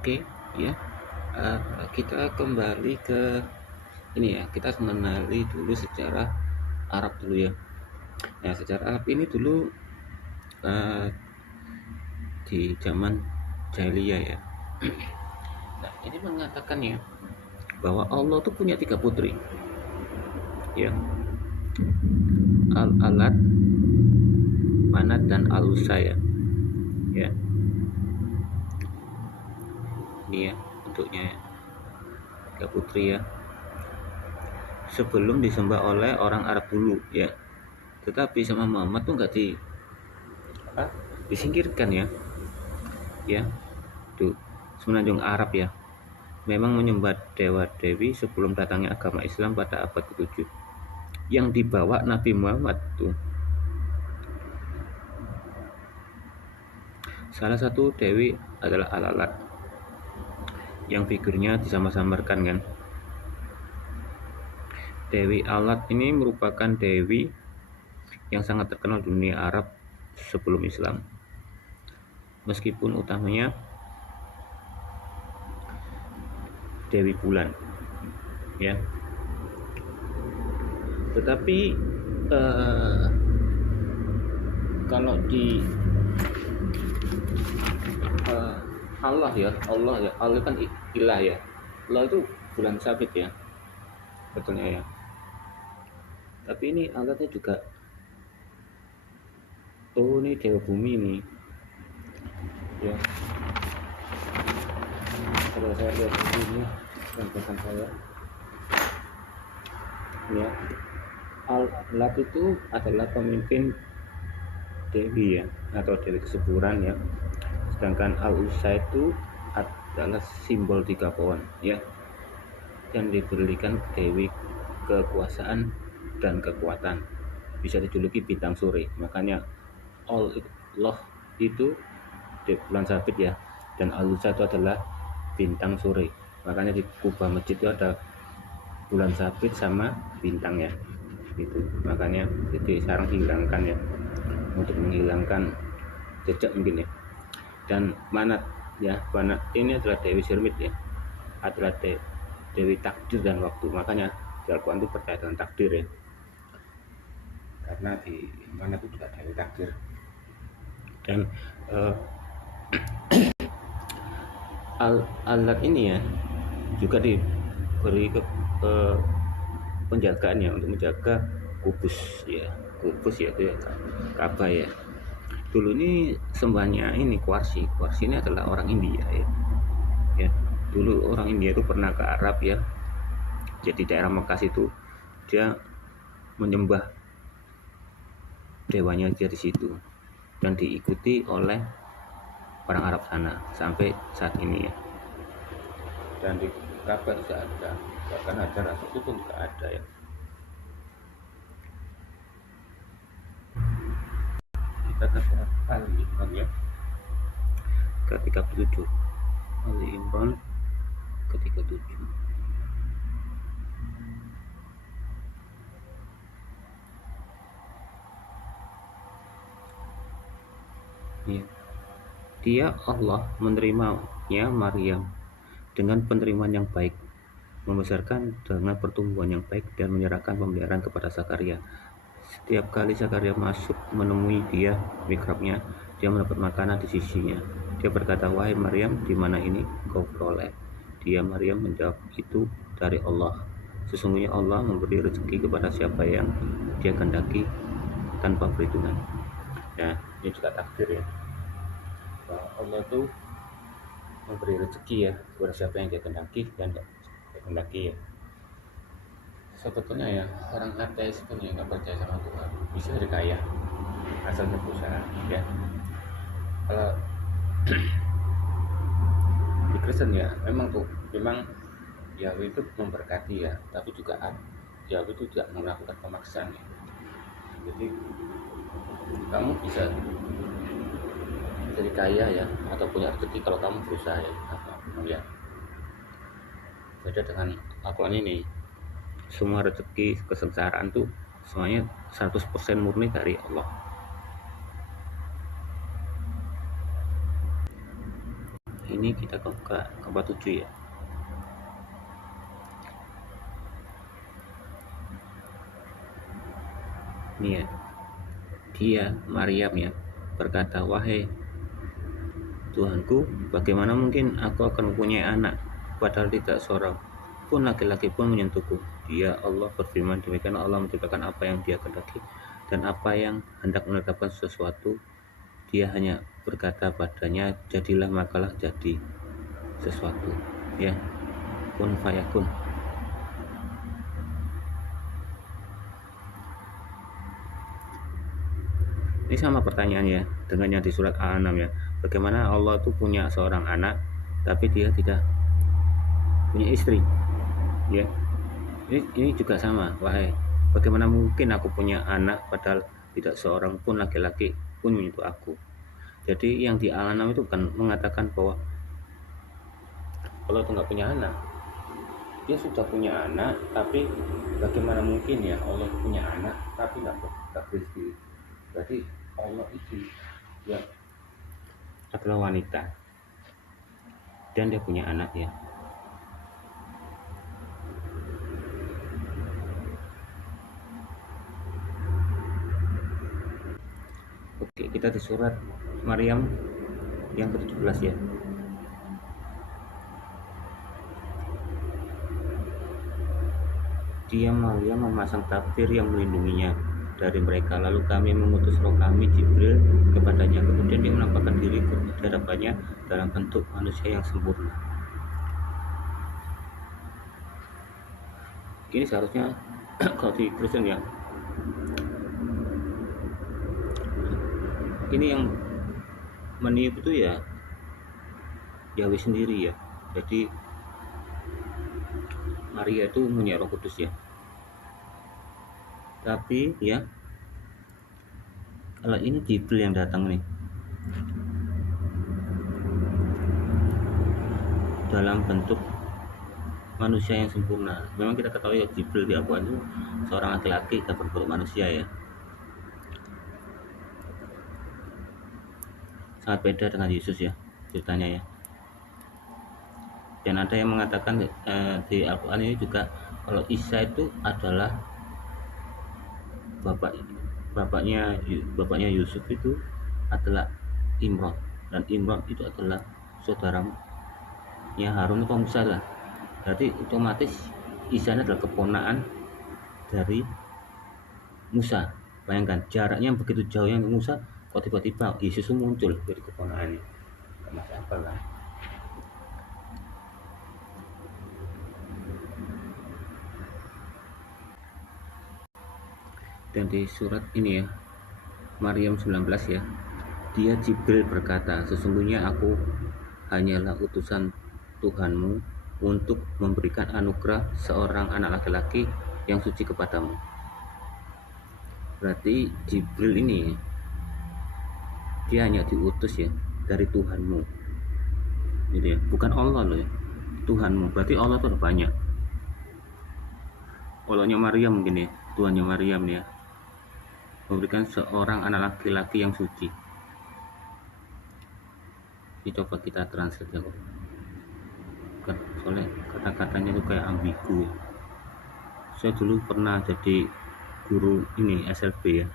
Oke, ya. Kita kembali ke ini ya. Kita mengenali dulu sejarah Arab dulu ya. Nah, sejarah Arab ini dulu uh, di zaman jahiliyah ya. Nah, ini mengatakan ya bahwa Allah tuh punya 3 putri, ya. Al-Alat, Manat, dan Al-Uzza ya. Ya, ini ya bentuknya ya. 3 putri ya. Sebelum disembah oleh orang Arab dulu ya. Tetapi sama Muhammad tuh nggak disingkirkan ya. Ya, tuh semenanjung Arab ya memang menyembah dewa-dewi sebelum datangnya agama Islam pada abad ke-7 yang dibawa Nabi Muhammad tuh. Salah satu dewi adalah Al-Alat yang figurnya disama-samarkan kan. Dewi Alat ini merupakan dewi yang sangat terkenal di dunia Arab sebelum Islam. Meskipun utamanya Dewi Bulan ya. Tetapi kalau di Allah ya, Allah kan ilah ya. Allah itu bulan sabit ya, betulnya ya. Tapi ini alatnya juga, oh ini dewa bumi nih, ya. Kalau saya lihat di sini, contohkan saya, ya. Alat itu adalah pemimpin dewi ya, atau dewi kesuburan ya. Sedangkan Al-Uzza itu adalah simbol 3 pohon ya, dan diberikan dewi kekuasaan dan kekuatan, bisa dijuluki bintang sore. Makanya Allah itu di bulan sabit ya, dan Al-Uzza itu adalah bintang sore. Makanya di kubah masjid itu ada bulan sabit sama bintang ya, itu makanya jadi sekarang hilangkan ya, untuk menghilangkan jejak mungkin ya. Dan Manat ya, Manat ini adalah Dewi Sirmit ya, adalah Dewi takdir dan waktu. Makanya di Al-Quran itu percaya dengan takdir ya, karena di Manat itu juga Dewi takdir. Dan Al-Lat ini ya juga diberi penjagaan ya, untuk menjaga kubus ya itu ya, Ka'bah ya. Dulu ini sembahnya ini Kwarsi ini adalah orang India ya. Dulu orang India itu pernah ke Arab ya, jadi daerah Mekah itu dia menyembah dewanya dia di situ, dan diikuti oleh orang Arab sana sampai saat ini ya. Dan di Ka'bah juga ada, bahkan Hajar Aswad itu pun juga ada ya. Kita ke Ali Imran ya, ke 37. Ali Imran ke 37. Ya. Dia Allah menerimanya Maryam dengan penerimaan yang baik, membesarkan dengan pertumbuhan yang baik, dan menyerahkan pemeliharaan kepada Zakaria. Setiap kali Zakaria masuk menemui dia mihrabnya, dia mendapat makanan di sisinya. Dia berkata, "Wahai Maryam, di mana ini kau peroleh?" Dia Maryam menjawab, "Itu dari Allah. Sesungguhnya Allah memberi rezeki kepada siapa yang dia kehendaki tanpa perhitungan." Nah, ini juga takdir ya, bahwa Allah itu memberi rezeki ya kepada siapa yang dia kehendaki dan dia kehendaki ya. Sebetulnya ya, orang ateis pun yang nggak percaya sama Tuhan bisa jadi kaya asal berusaha ya. Kalau di Kristen ya memang Yahweh itu memberkati ya, tapi juga Yahweh itu tidak melakukan pemaksaan ya. Jadi kamu bisa jadi kaya ya, atau punya rezeki kalau kamu berusaha ya. Beda dengan Al-Quran ini, semua rezeki kesengsaraan tuh semuanya 100% murni dari Allah ini kita ke 47 ya. Ini ya, dia Maryam ya berkata, wahai Tuhanku, bagaimana mungkin aku akan mempunyai anak padahal tidak seorang pun laki-laki pun menyentuhku. Dia Allah berfirman, demikian Allah menciptakan apa yang dia kehendaki, dan apa yang hendak menetapkan sesuatu dia hanya berkata padanya jadilah, makalah jadi sesuatu ya, kun fayakun. Ini sama pertanyaannya dengan yang di surat Al-An'am ya, bagaimana Allah itu punya seorang anak tapi dia tidak punya istri ya. Ini juga sama, wahai bagaimana mungkin aku punya anak padahal tidak seorang pun laki-laki pun menyentuh aku. Jadi yang di Al-An'am itu bukan mengatakan bahwa Allah itu nggak punya anak, dia sudah punya anak, tapi bagaimana mungkin ya Allah punya anak tapi nggak beristri. Berarti Allah itu ya adalah wanita dan dia punya anak ya. Oke, kita di surat Maryam yang ke-17 ya. Dia Maryam memasang tabir yang melindunginya dari mereka, lalu kami mengutus roh kami Jibril kepadanya, kemudian dia menampakkan diri di hadapannya dalam bentuk manusia yang sempurna. Ini seharusnya kalau di Kristen ya, ini yang meniup itu ya Yahweh sendiri ya. Jadi Maria itu punya Roh Kudus ya. Tapi ya kalau ini Jibril yang datang nih dalam bentuk manusia yang sempurna. Memang kita ketahui ya Jibril di Al-Quran itu seorang laki-laki dan berbentuk manusia ya. Sangat beda dengan Yesus ya ceritanya ya. Dan ada yang mengatakan di Al-Quran ini juga kalau Isa itu adalah bapaknya Yusuf itu adalah Imran, dan Imran itu adalah saudaranya Harun atau Musa lah. Jadi otomatis Isa adalah keponakan dari Musa. Bayangkan jaraknya yang begitu jauh yang Musa, kok tiba-tiba Yesus muncul jadi keponakannya, gak masuk akal lah. Dan di surat ini ya Maryam 19 ya, dia Jibril berkata, sesungguhnya aku hanyalah utusan Tuhanmu untuk memberikan anugerah seorang anak laki-laki yang suci kepadamu. Berarti Jibril ini dia hanya diutus ya dari Tuhanmu gitu ya, bukan Allah loh ya, Tuhanmu. Berarti Allah itu ada banyak. Allahnya Maryam mungkin ya, Tuhannya Maryam ya, memberikan seorang anak laki-laki yang suci. Ini coba kita translate ya, soalnya kata-katanya itu kayak ambigu ya. Saya dulu pernah jadi guru ini SLB ya,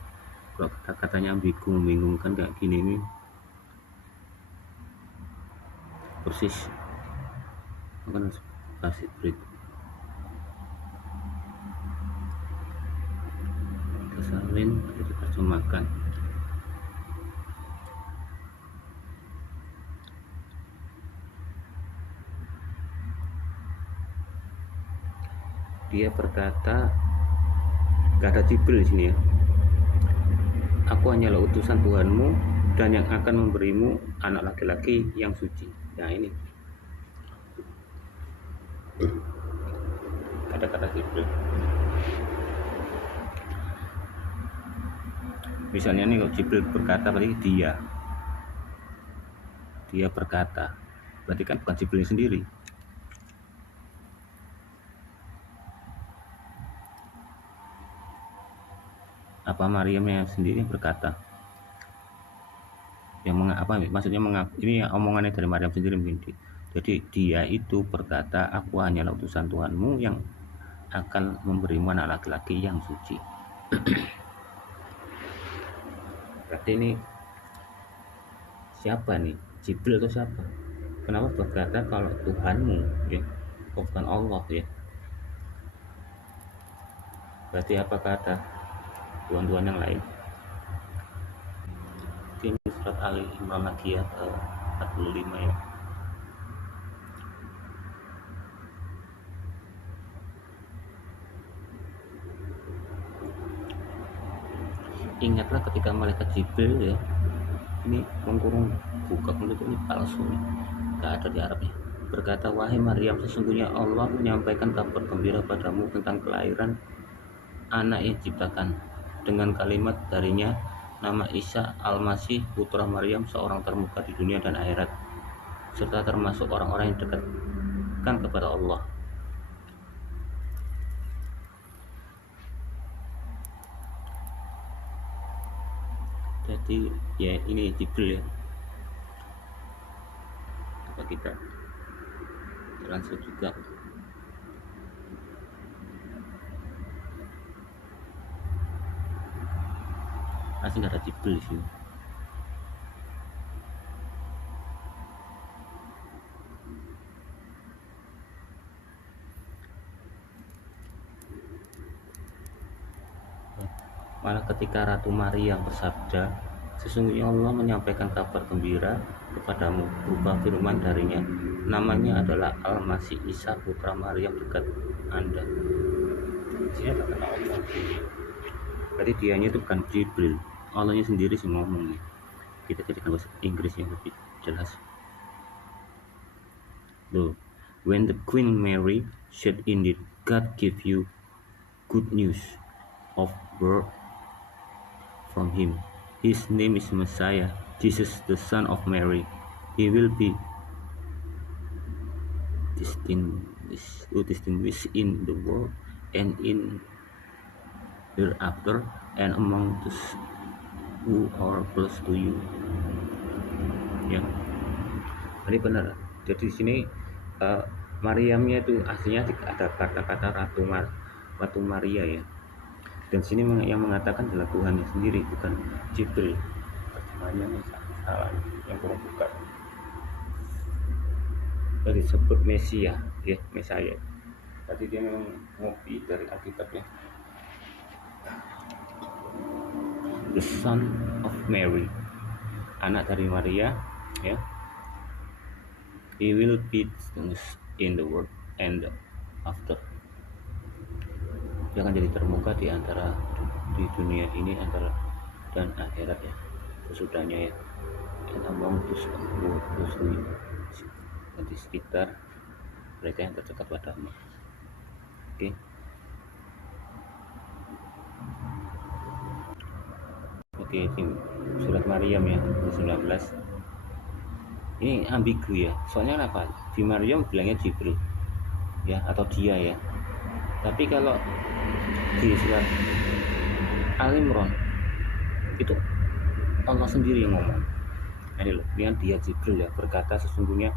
kalau kata-katanya ambigu, membingungkan kayak gini ini persis akan kasih berikut. Kita salin, kita terjemahkan. Dia berkata, kata Jibril di sini ya, aku hanyalah utusan Tuhanmu dan yang akan memberimu anak laki-laki yang suci. Nah ini kata-kata Jibril. Misalnya nih kalau Jibril berkata, berarti dia berkata, berarti kan bukan Jibril sendiri. Apa Maryamnya sendiri berkata, yang maksudnya ini omongannya dari Maryam sendiri mungkin. Jadi dia itu berkata, aku hanyalah utusan Tuhanmu yang akan memberimu anak laki-laki yang suci. Berarti ini siapa nih? Jibril atau siapa? Kenapa berkata kalau Tuhanmu ya, bukan Allah ya? Berarti apa kata Tuhan-Tuhan yang lain? Ini surat Ali Imran lagi ya, 45 ya. Ingatlah ketika malaikat Jibril ya, ini mengkurung buka mulut ini palsu nih, nggak ada di Arabnya, berkata, wahai Maryam, sesungguhnya Allah menyampaikan kabar gembira padamu tentang kelahiran anak yang diciptakan dengan kalimat darinya, nama Isa Al-Masih putra Maryam, seorang termuka di dunia dan akhirat, serta termasuk orang-orang yang dekatkan kepada Allah. Jadi ya ini Jibril ya. Coba kita translate juga. Masih nggak ada Jibril sih. Malah ketika Ratu Maryam bersabda, sesungguhnya Allah menyampaikan kabar gembira kepadamu berupa firman darinya, namanya adalah Al-Masih Isa putra Maryam dekat Anda. Sini ada kata Allah. Berarti dianya itu bukan Jibril, Allahnya sendiri sih ngomong nih. Kita jadikan bahasa Inggris yang lebih jelas. Loh, when the Queen Mary said, indeed God give you good news of birth from him. His name is Messiah, Jesus the Son of Mary. He will be distinguished in the world and in hereafter, and among those who are close to you. Ya, ini benar. Jadi di sini Maryamnya itu aslinya ada kata-kata Ratu Maria ya. Dan sini yang mengatakan adalah Tuhan sendiri, bukan Jibril. Terjemahannya salah, yang kurang buka. Dari disebut Mesia, ya Mesaya. Tadi dia memang ngopi dari Alkitabnya. The Son of Mary, anak dari Maria, ya. He will be distinguished in the world and after. Dia akan jadi termuka di antara di dunia ini antara dan akhirat ya, sesudahnya ya. And among those di sekitar mereka yang terdekat padamu. Oke. Oke, ini surat Maryam ya 19. Ini ambigu ya, soalnya apa? Di Maryam bilangnya Jibril ya, atau dia ya. Tapi kalau di surat Al-Imran itu Allah sendiri yang ngomong. Ini loh, yang dia Jibril ya, berkata, sesungguhnya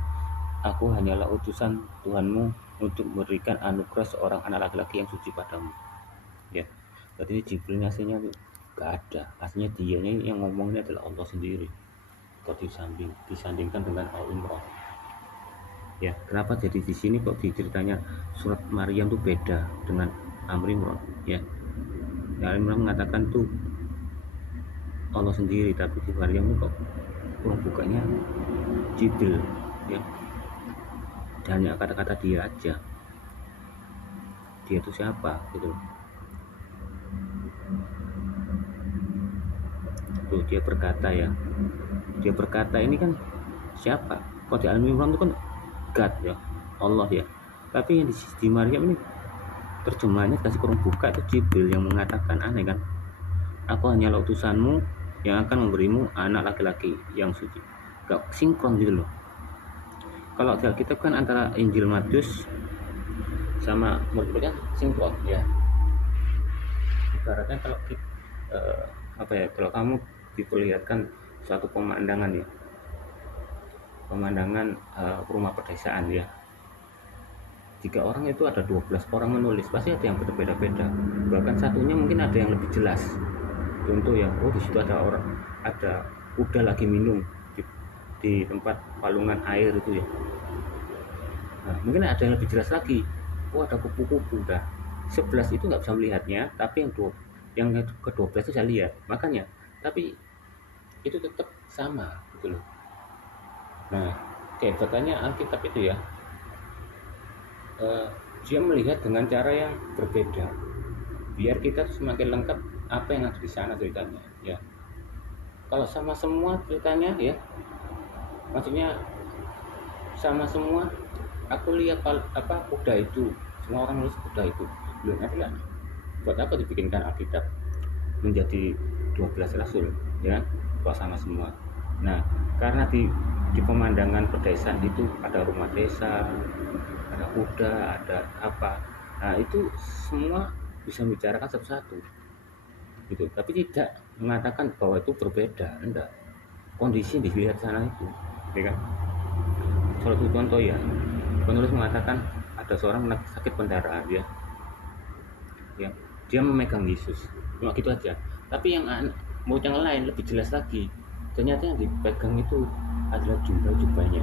aku hanyalah utusan Tuhanmu untuk memberikan anugerah seorang anak laki-laki yang suci padamu. Ya, berarti Jibril aslinya tuh gak ada, aslinya dianya yang ngomongnya adalah Allah sendiri. Kok disandingkan dengan Al-Imran. Ya, kenapa jadi di sini kok diceritanya surat Maryam tuh beda dengan Al-Imran ya. Al-Imran mengatakan tuh Allah sendiri, tapi di Maryam tuh kok kurang bukanya Jibril ya. Dan hanya kata-kata dia aja. Dia itu siapa gitu. Tuh dia berkata ya. Dia berkata ini kan siapa? Kalau di Al-Imran itu kan God ya, Allah ya. Tapi yang di Maryam ini terjemahannya kasih kurang buka, itu Jibril yang mengatakan, aneh kan? Aku hanyalah utusanmu yang akan memberimu anak laki-laki yang suci. Gak sinkron gitu loh. Kalau di Alkitab kan antara Injil Matius sama murid-muridnya sinkron ya. Ibaratnya kalau kalau kamu diperlihatkan suatu pemandangan ya, pemandangan rumah pedesaan ya. 3 orang itu ada 12 orang menulis, pasti ada yang berbeda-beda. Bahkan satunya mungkin ada yang lebih jelas. Contoh ya, oh di situ ada orang, ada kuda lagi minum di tempat palungan air itu ya. Nah, mungkin ada yang lebih jelas lagi. Oh ada kupu-kupu dah. 11 itu nggak bisa melihatnya, tapi yang ke-12 itu saya lihat. Makanya, tapi itu tetap sama gitu loh. Nah, kehebatannya Alkitab itu ya, dia melihat dengan cara yang berbeda biar kita semakin lengkap apa yang ada di sana ceritanya ya. Kalau sama semua ceritanya ya, maksudnya sama semua, aku lihat apa kuda itu, semua orang nulis kuda itu belum ada ya, buat apa dibikinkan Alkitab menjadi 12 rasul ya kok sama semua. Nah, karena di pemandangan pedesaan itu ada rumah desa, ada kuda, ada apa, nah itu semua bisa membicarakan satu-satu gitu, tapi tidak mengatakan bahwa itu berbeda, enggak. Kondisi dilihat sana itu ya kan. Suatu contoh ya, penulis mengatakan ada seorang sakit pendarahan ya, dia memegang Yesus cuma gitu aja, tapi yang mau yang lain lebih jelas lagi, ternyata yang dipegang itu adalah jubahnya.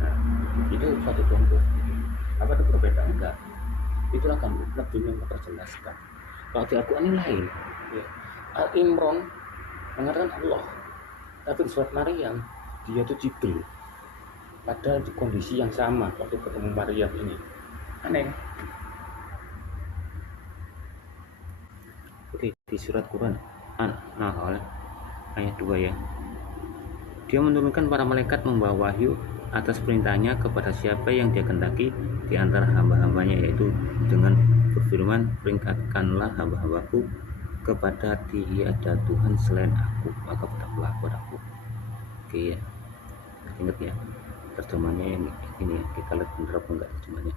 Nah, itu suatu contoh. Apa itu berbeda? Enggak, itulah kamu lebih memperjelaskan. Kalau di Al-Quran ini lain ya. Al-Imran mengatakan Allah, tapi di surat Maryam dia itu Jibril, padahal di kondisi yang sama waktu ketemu Maryam ini. Aneh. Oke, di surat Quran An-Nahl ayat 2 ya. Dia menurunkan para malaikat membawa wahyu atas perintahnya kepada siapa yang dia kehendaki di antara hamba-hambanya, yaitu dengan berfirman, peringatkanlah hamba-hambaku kepada tiada Tuhan selain aku, maka bertakwalah kepadaku. Oke ya, ingat ya terjemahnya ini ya, kita lihat bener apa enggak terjemahnya.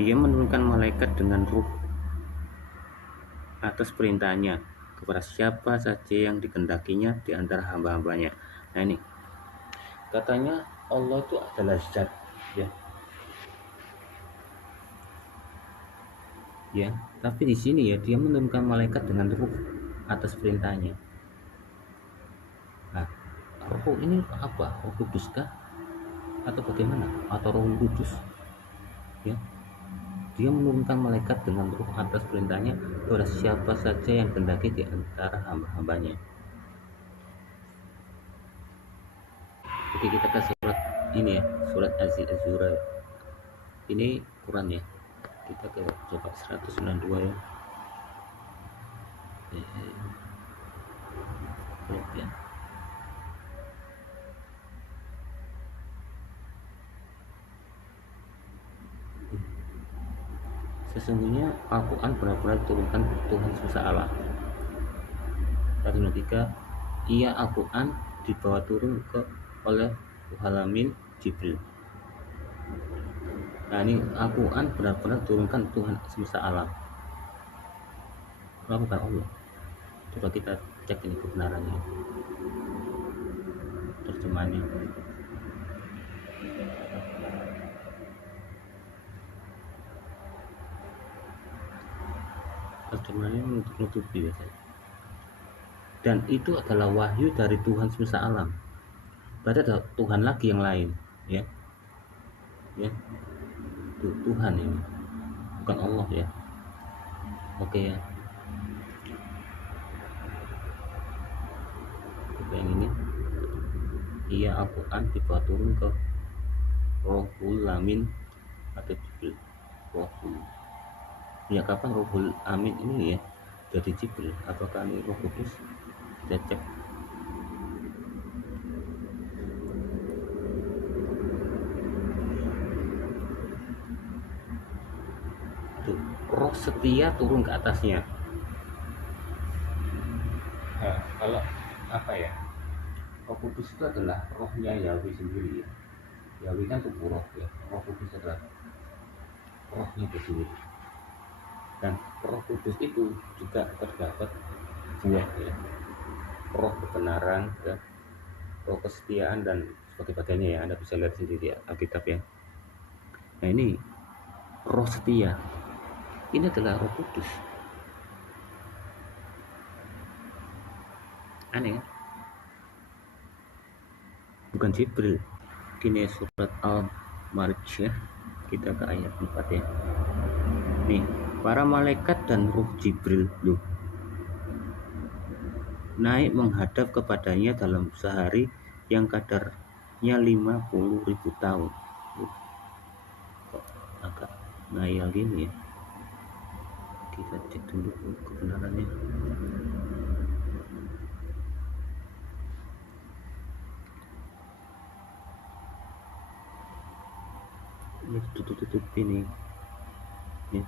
Dia menurunkan malaikat dengan ruh atas perintahnya kepada siapa saja yang dikehendakinya di antara hamba-hambanya. Nah ini katanya Allah itu adalah zat ya, tapi di sini ya dia menurunkan malaikat dengan ruh atas perintahnya. Nah, roh ini apa? Roh Kudus kah? Atau bagaimana? Atau Roh Kudus? Ya, dia menurunkan malaikat dengan ruh atas perintahnya kepada siapa saja yang kehendaki di antara hamba-hambanya. Oke, kita ke surat ini ya, surat Az-Zura. Ini Quran ya. Kita ke coba 192 ya. Ya. Sesungguhnya Al-Quran benar-benar diturunkan Tuhan semesta alam. 193, ia Al-Quran dibawa turun oleh Alamin Jibril. Nah ini Al-Quran benar-benar turunkan Tuhan semesta alam, bukan Allah. Coba kita cek ini kebenarannya, terjemahannya. Terjemahannya menutupi biasanya. Dan itu adalah wahyu dari Tuhan semesta alam. Berarti ada Tuhan lagi yang lain, ya. Tuhan ini, bukan Allah ya. Oke ya. Yang ini, ia Al-Quran dibawa turun ke Rohul Amin atau Jibril. Rohul. Ya kapan Rohul Amin ini ya jadi Jibril? Apakah ini Roh Kudus? Kita cek. Tuh, roh setia turun ke atasnya. Nah, kalau apa ya? Roh Kudus itu adalah rohnya Yahweh sendiri ya. Yahweh kan tubuh roh ya. Roh Kudus adalah rohnya berdiri. Dan Roh Kudus itu juga terdapat buah ya, roh kebenaran ya, roh kesetiaan dan sebagainya ya. Anda bisa lihat sendiri ya Alkitab ya. Nah ini roh setia, ini adalah Roh Kudus. Aneh kan? Bukan Jibril. Kini surat Al-Marj ya, kita ke ayat 4 ya. Nih, para malaikat dan ruh Jibril loh naik menghadap kepadanya dalam sehari yang kadarnya 50.000 tahun. Kok agak ngayal gini ya. Kita cek dulu kebenarannya. Ini tutup ini ya,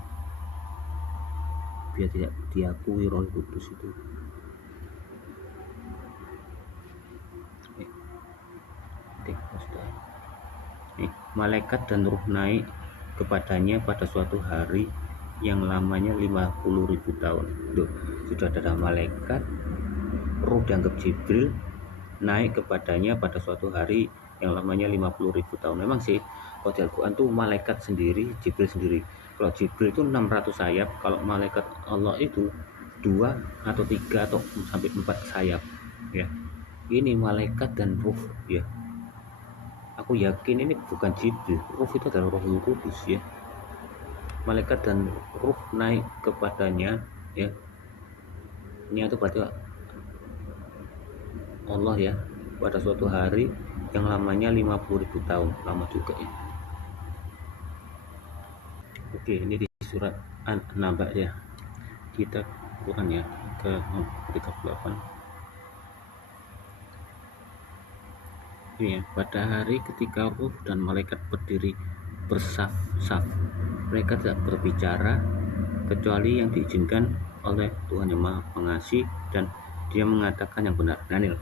biar tidak diakui Roh Kudus itu. Malaikat dan ruh naik kepadanya pada suatu hari yang lamanya 50.000 tahun. Loh, sudah ada malaikat, ruh dianggap Jibril, naik kepadanya pada suatu hari yang lamanya 50.000 tahun. Memang sih, kalau di Al-Quran tuh malaikat sendiri, Jibril sendiri. Kalau Jibril itu 600 sayap, kalau malaikat Allah itu 2 atau 3 atau sampai 4 sayap. Ya, ini malaikat dan ruh ya. Aku yakin ini bukan Jibril, ruh itu adalah Roh Kudus ya. Malaikat dan ruh naik kepadanya ya. Ini itu berarti Allah ya, pada suatu hari yang lamanya 50.000 tahun, lama juga ya. Oke, ini di surat An-Naba ya. Kita bukan ya ke 38. Ini ya, pada hari ketika ruh dan malaikat berdiri bersaf-saf, mereka tidak berbicara kecuali yang diizinkan oleh Tuhan Yang Maha Pengasih dan Dia mengatakan yang benar. Nah, ini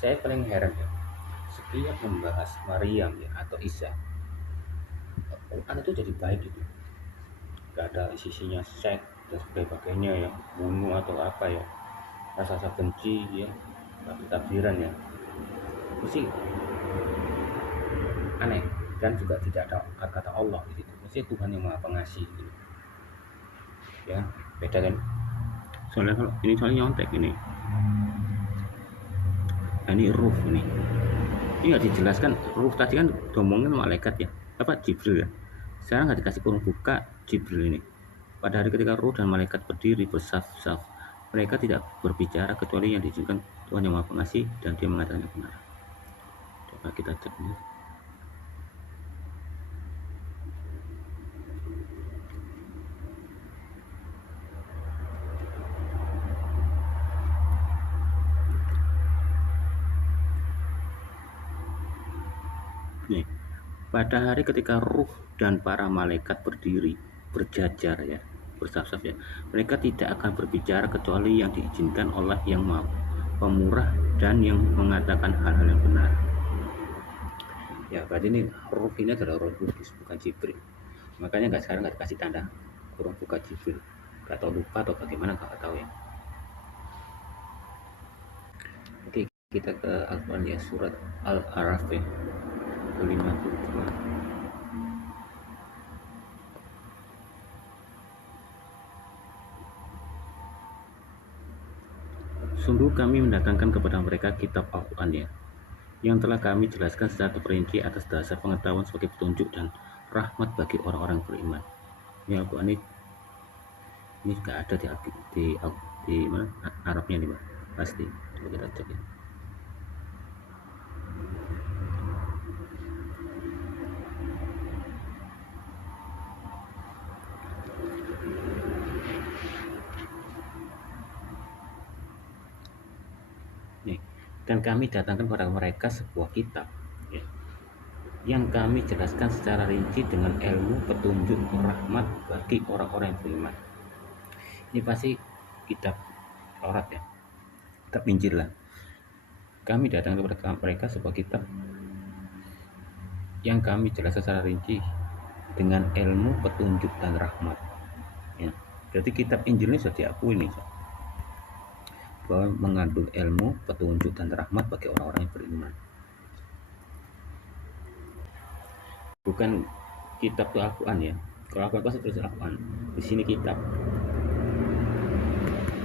saya paling heran ya, setiap membahas Maryam ya atau Isa, Quran itu jadi baik gitu, gak ada sisinya seks dan sebagainya ya, bunuh atau apa ya, rasa benci ya, tafsiran ya, mesti aneh dan juga tidak ada kata Allah di situ. Mesti Tuhan Yang Maha Pengasih gitu. Ya, beda kan? Soalnya kalau ini soalnya nyontek ini. Nah, ini ruh ini. Ini nggak dijelaskan, ruh tadi kan ngomongin malaikat ya, apa Jibril ya. Sekarang nggak dikasih kurung buka Jibril ini. Pada hari ketika ruh dan malaikat berdiri bersaf-saf, mereka tidak berbicara kecuali yang diizinkan Tuhan Yang Maha Pengasih dan Dia mengatakan yang benar. Coba kita cek ini. Nih, pada hari ketika ruh dan para malaikat berdiri berjajar ya, bersaf-saf ya, mereka tidak akan berbicara kecuali yang diizinkan oleh Yang Maha Pemurah dan yang mengatakan hal-hal yang benar. Ya, berarti ini ruh ini adalah Roh Kudus, bukan Jibril. Makanya sekarang nggak dikasih tanda kurung buka Jibril. Nggak tahu lupa atau bagaimana, nggak tahu ya. Oke, kita ke Al-Quran ya, surat Al-Araf ya, 52. Sungguh kami mendatangkan kepada mereka kitab Al-Quran ya, yang telah kami jelaskan secara terperinci atas dasar pengetahuan sebagai petunjuk dan rahmat bagi orang-orang beriman. Ini Al-Quran ini nggak ada di mana Arabnya nih Pak, pasti. Coba kita cek ya. Nih, dan kami datangkan kepada mereka sebuah kitab ya, yang kami jelaskan secara rinci dengan ilmu petunjuk rahmat bagi orang-orang yang beriman. Ini pasti kitab Taurat ya, kitab Injil lah. Kami datang kepada mereka sebuah kitab yang kami jelaskan secara rinci dengan ilmu, petunjuk dan rahmat. Ya. Jadi kitab Injil ini sudah diakui nih bahwa mengandung ilmu, petunjuk dan rahmat bagi orang-orang yang beriman. Bukan kitab itu Al-Quran ya. Kalau Al-Quran pasti terus Al-Quran. Di sini kitab,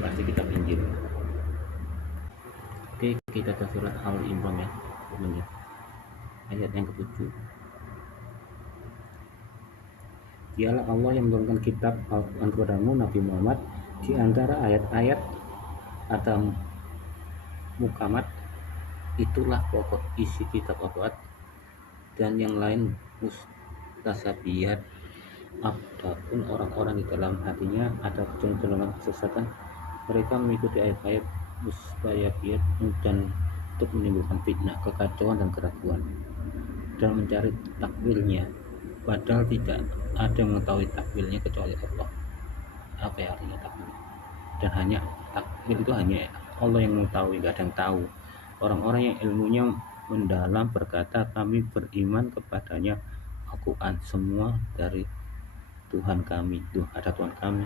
pasti kitab Injil. Oke, kita ke surat Al-Imran ya, ayat yang ke-7. Dialah Allah yang menurunkan kitab Al-Quran kepadamu Nabi Muhammad, di antara ayat-ayat atau mukamat itulah pokok isi kitab Al-Quran, dan yang lain mustasabiyat. Adapun orang-orang di dalam hatinya ada kecenderungan kesesatan, mereka mengikuti ayat-ayat mustasabiyat dan untuk menimbulkan fitnah, kekacauan dan keraguan, dan mencari takwilnya, padahal tidak ada yang mengetahui takwilnya kecuali Allah. Apa ya artinya takwil? Dan hanya takwil itu hanya Allah yang mengetahui, tidak ada yang tahu. Orang-orang yang ilmunya mendalam berkata, kami beriman kepadanya Al-Quran semua dari Tuhan kami. Tuh ada Tuhan kami.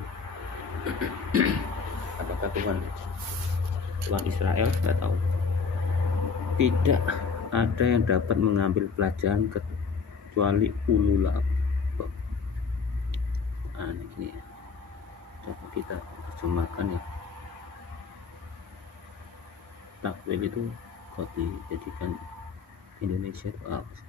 Apakah Tuhan Israel? Tidak tahu. Tidak ada yang dapat mengambil pelajaran kecuali ulul albab. Ini ya. Coba kita terjemahkan ya. Takwil itu kok dijadikan Indonesia itu apa sih?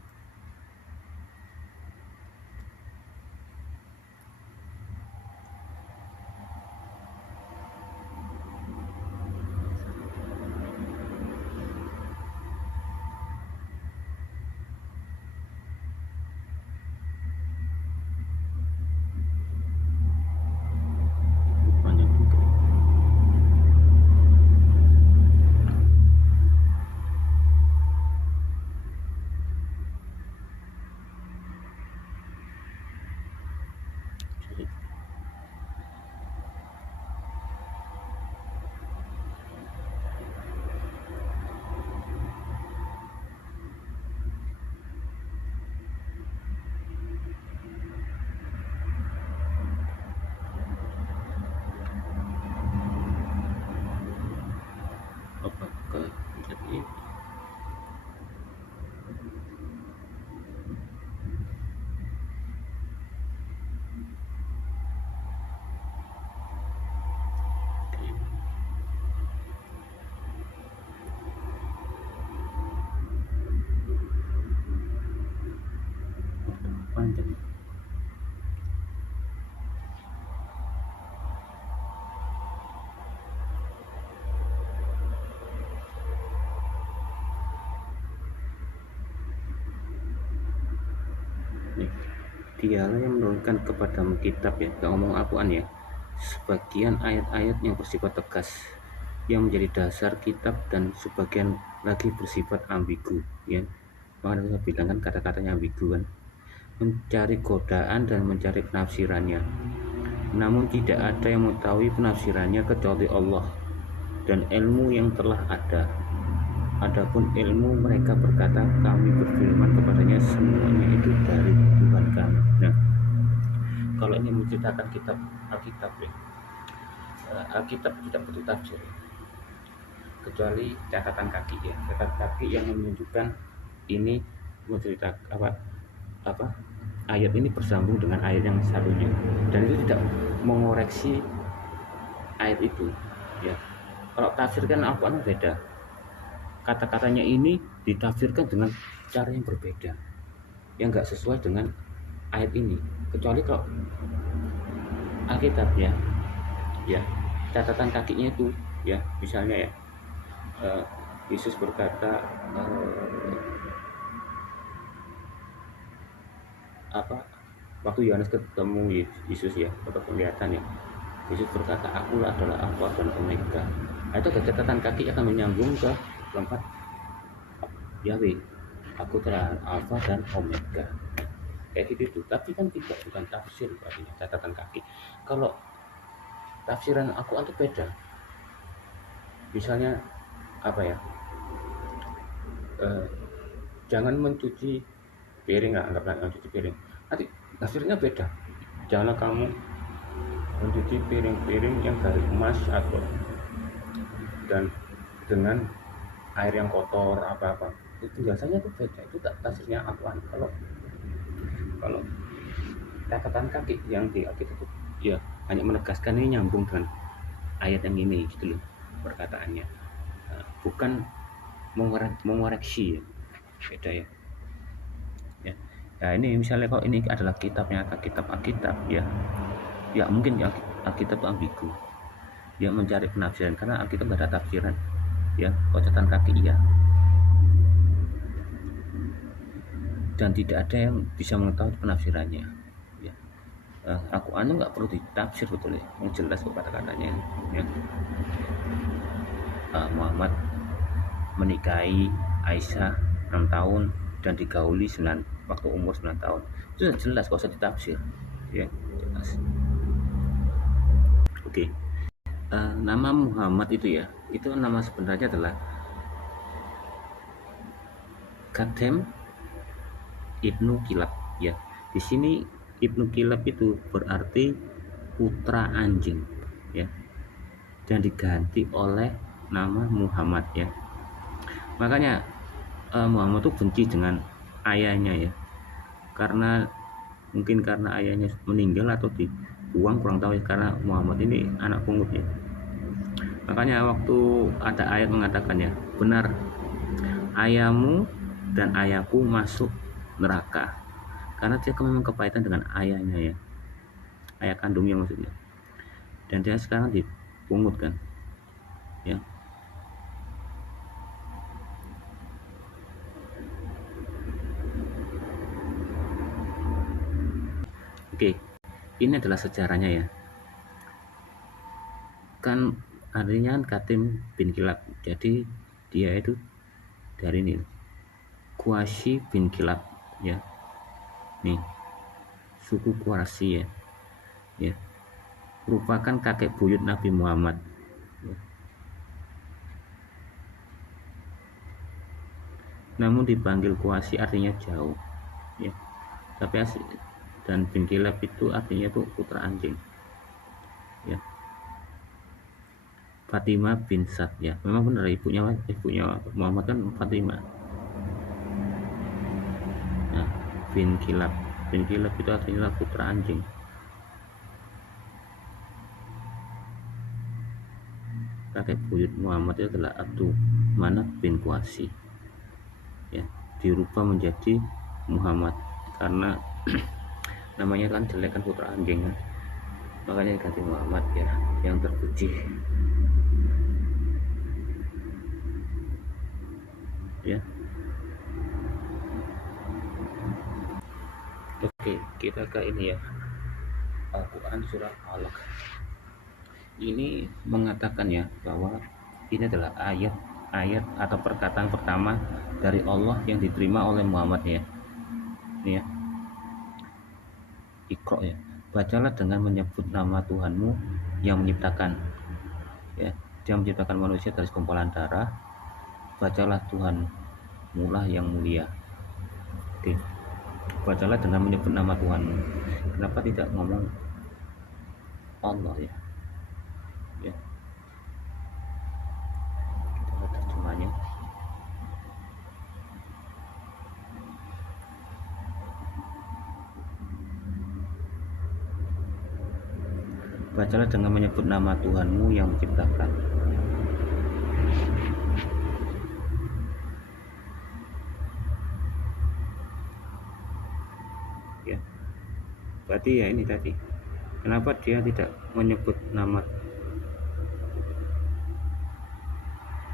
Banyak juga. Apakah jadi panjang? Dialah yang menurunkan kepadamu kitab ya, gak ngomong Al-Quran ya, sebagian ayat-ayat yang bersifat tegas yang menjadi dasar kitab, dan sebagian lagi bersifat ambigu ya. Makanya kita bilang kan kata-katanya ambigu kan, mencari godaan dan mencari penafsirannya, namun tidak ada yang mengetahui penafsirannya kecuali Allah dan ilmu yang telah ada. Adapun ilmu, mereka berkata, kami berfirman kepadanya semuanya itu dari Tuhan kami. Nah, kalau ini menceritakan kitab Alkitab ya, Alkitab tidak butuh tafsir kecuali catatan kaki ya, catatan kaki yang menunjukkan ini menceritakan apa ayat ini bersambung dengan ayat yang satunya, dan itu tidak mengoreksi ayat itu ya. Kalau tafsir kan Al-Quran beda, kata-katanya ini ditafsirkan dengan cara yang berbeda, yang nggak sesuai dengan ayat ini, kecuali kalau Alkitab ya catatan kakinya itu ya, misalnya ya Yesus berkata waktu Yohanes ketemu Yesus ya, atau penglihatan ya, Yesus berkata, akulah adalah Alfa dan Omega. Itu catatan kaki akan menyambung ke tempat Yahweh, aku telah Alfa dan Omega, kayak gitu. Tapi kan tidak, bukan tafsir artinya catatan kaki. Kalau tafsiran Al-Quran itu beda. Misalnya jangan mencuci piring lah, anggaplah mencuci piring, nanti tafsirnya beda. Janganlah kamu mencuci piring-piring yang dari emas atau dan dengan air yang kotor apa-apa, itu biasanya itu beda, itu tak tafsirnya Al-Quran. Kalau catatan kaki yang di Alkitab itu ya hanya menegaskan, ini nyambung dengan ayat yang ini gitu loh perkataannya. Bukan mengoreksi ya, beda ya. Nah ini misalnya kalau ini adalah kitabnya kitab Alkitab ya mungkin ya Alkitab itu ambigu ya, mencari penafsiran karena Alkitab nggak ada tafsiran ya, catatan kaki ya, dan tidak ada yang bisa mengetahui penafsirannya ya. Al-Quran nggak perlu ditafsir betul ya, yang jelas kok kata-katanya ya. Muhammad menikahi Aisyah 6 tahun dan digauli waktu umur 9 tahun, itu jelas, gak usah ditafsir ya, jelas. Oke. Nama Muhammad itu ya, itu nama sebenarnya adalah Kadem Ibnu Kilab ya. Di sini Ibnu Kilab itu berarti putra anjing ya, dan diganti oleh nama Muhammad ya. Makanya Muhammad itu benci dengan ayahnya ya, mungkin karena ayahnya meninggal atau dibuang, kurang tahu ya, karena Muhammad ini anak pungut ya. Makanya waktu ada ayat mengatakan ya, benar ayahmu dan ayahku masuk neraka, karena dia memang kepahitan dengan ayahnya ya, ayah kandungnya maksudnya, dan dia sekarang dipungut kan ya. Oke, ini adalah sejarahnya ya, kan artinya Katim bin Kilab, jadi dia itu dari ini Quraisy bin Kilab ya, nih suku Quraisy ya, merupakan kakek buyut Nabi Muhammad ya. Namun dipanggil Quraisy artinya jauh ya, tapi dan bin Kilab itu artinya itu putra anjing ya. Fatimah bin Sad ya, memang benar ibunya Muhammad kan Fatimah. Nah, bin Kilab itu artinya putra anjing. Kakek buyut Muhammad itu adalah Abdul Manaf bin Quraisy ya, dirubah menjadi Muhammad karena namanya kan jelek kan, putra anjing kan, makanya diganti Muhammad ya, yang terpuji ya. Oke, kita ke ini ya, Al-Quran surah Alaq. Ini mengatakan ya bahwa ini adalah ayat atau perkataan pertama dari Allah yang diterima oleh Muhammad ya. Ini ya, Iqra ya, bacalah dengan menyebut nama Tuhanmu yang menciptakan ya, dia menciptakan manusia dari segumpalan darah. Bacalah Tuhanmu lah yang mulia. Oke, bacalah dengan menyebut nama Tuhanmu. Kenapa tidak ngomong Allah ya? Ya, kita lihat terjemahnya. Bacalah dengan menyebut nama Tuhanmu yang menciptakan. Ya, berarti ya ini tadi, kenapa dia tidak menyebut nama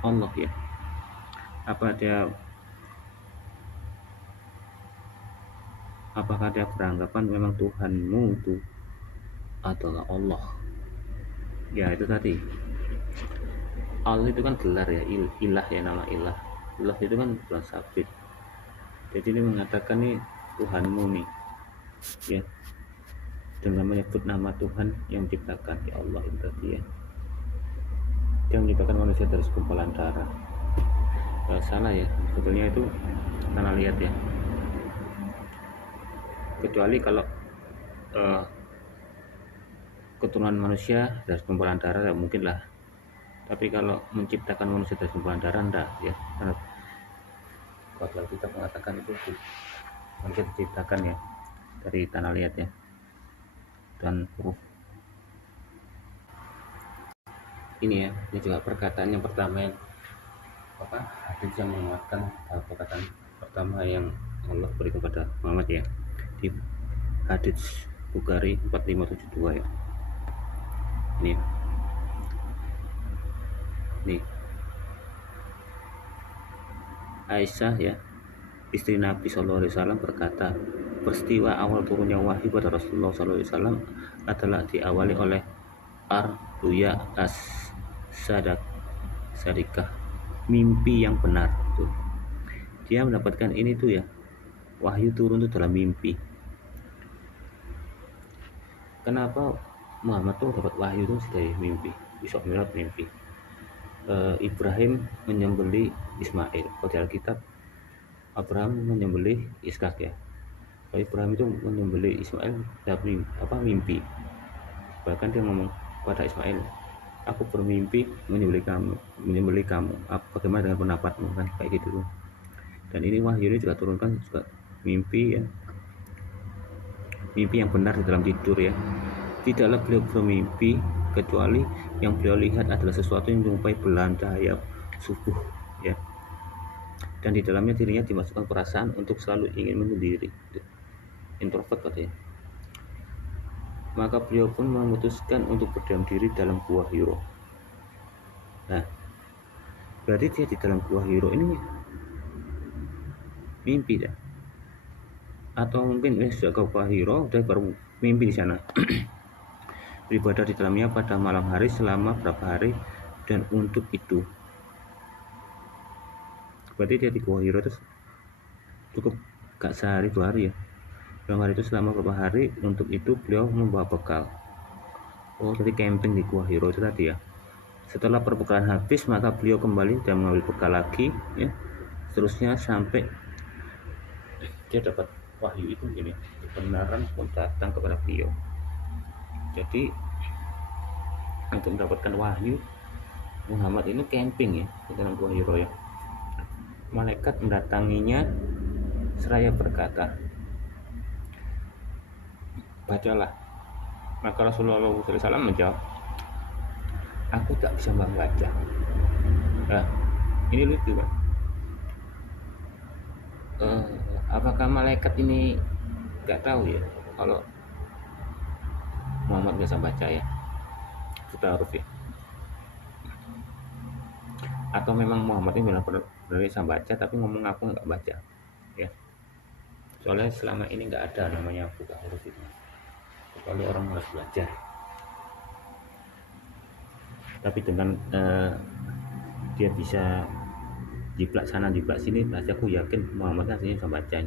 Allah ya? Apakah dia beranggapan memang Tuhanmu itu adalah Allah ya? Itu tadi, Allah itu kan gelar ya, ilah ya, nama ilah itu kan bukan sabit. Jadi ini mengatakan nih Tuhanmu nih ya, dengan menyebut nama Tuhan yang menciptakan ya Allah itu tadi ya, dia menciptakan manusia dari segumpalan darah. Salah ya sebetulnya itu, karena lihat ya, kecuali kalau eh, keturunan manusia dari kumpulan darah ya mungkin lah, tapi kalau menciptakan manusia dari kumpulan darah enggak ya, karena kalau kita mengatakan itu manusia diciptakan ya dari tanah liat ya dan huruf ini ya. Ini juga perkataan yang pertama yang hadis yang menguatkan perkataan pertama yang Allah berikan kepada Muhammad ya, di hadis Bukhari 4572 ya. Ini Aisyah ya, istri Nabi SAW berkata, peristiwa awal turunnya wahyu pada Rasulullah SAW adalah diawali oleh Ar-Ruya as-Sadikah, mimpi yang benar tuh. Dia mendapatkan ini tuh ya, wahyu turun tuh dalam mimpi. Kenapa Muhammad tuh dapat wahyu tuh dari mimpi, Isra Mi'raj mimpi. Ibrahim menyembelih Ismail. Kalau di Alkitab Abraham menyembelih Ishak ya. Kalau Ibrahim itu menyembelih Ismail dari mimpi. Bahkan dia ngomong pada Ismail, aku bermimpi menyembelih kamu. Bagaimana dengan pendapatmu, kan kayak gitu. Dan ini wahyu ini juga turunkan juga mimpi ya, mimpi yang benar di dalam tidur ya. Tidaklah beliau bermimpi kecuali yang beliau lihat adalah sesuatu yang menyerupai belahan cahaya subuh ya, dan di dalamnya dirinya dimasukkan perasaan untuk selalu ingin menyendiri, introvert katanya. Maka beliau pun memutuskan untuk berdiam diri dalam gua Hiro. Nah, berarti dia di dalam gua Hiro ini mimpi dah, atau mungkin sudah ke gua Hiro udah baru mimpi di sana. Beribadah di dalamnya pada malam hari selama berapa hari, dan untuk itu berarti dia di Gua Hiro itu cukup gak sehari 2 hari ya, dalam hari itu selama beberapa hari. Untuk itu beliau membawa bekal. Jadi camping di Gua Hiro itu tadi ya. Setelah perbekalan habis, maka beliau kembali dan mengambil bekal lagi ya, seterusnya sampai dia dapat wahyu itu gini, kebenaran pun datang kepada beliau. Jadi untuk mendapatkan wahyu, Muhammad ini camping ya di dalam Gua Hiro ya. Malaikat mendatanginya seraya berkata, bacalah. Maka Rasulullah SAW menjawab, aku tak bisa membaca. Nah, ini lucu kan? Apakah malaikat ini nggak tahu ya kalau Muhammad bisa baca ya, buta huruf ya? Atau memang Muhammad ini benar-benar bisa baca tapi ngomong aku nggak baca ya? Soalnya selama ini nggak ada namanya buta huruf itu, kalau orang harus belajar. Tapi dengan dia bisa jiplak sana jiplak sini, berarti aku yakin Muhammad aslinya bisa baca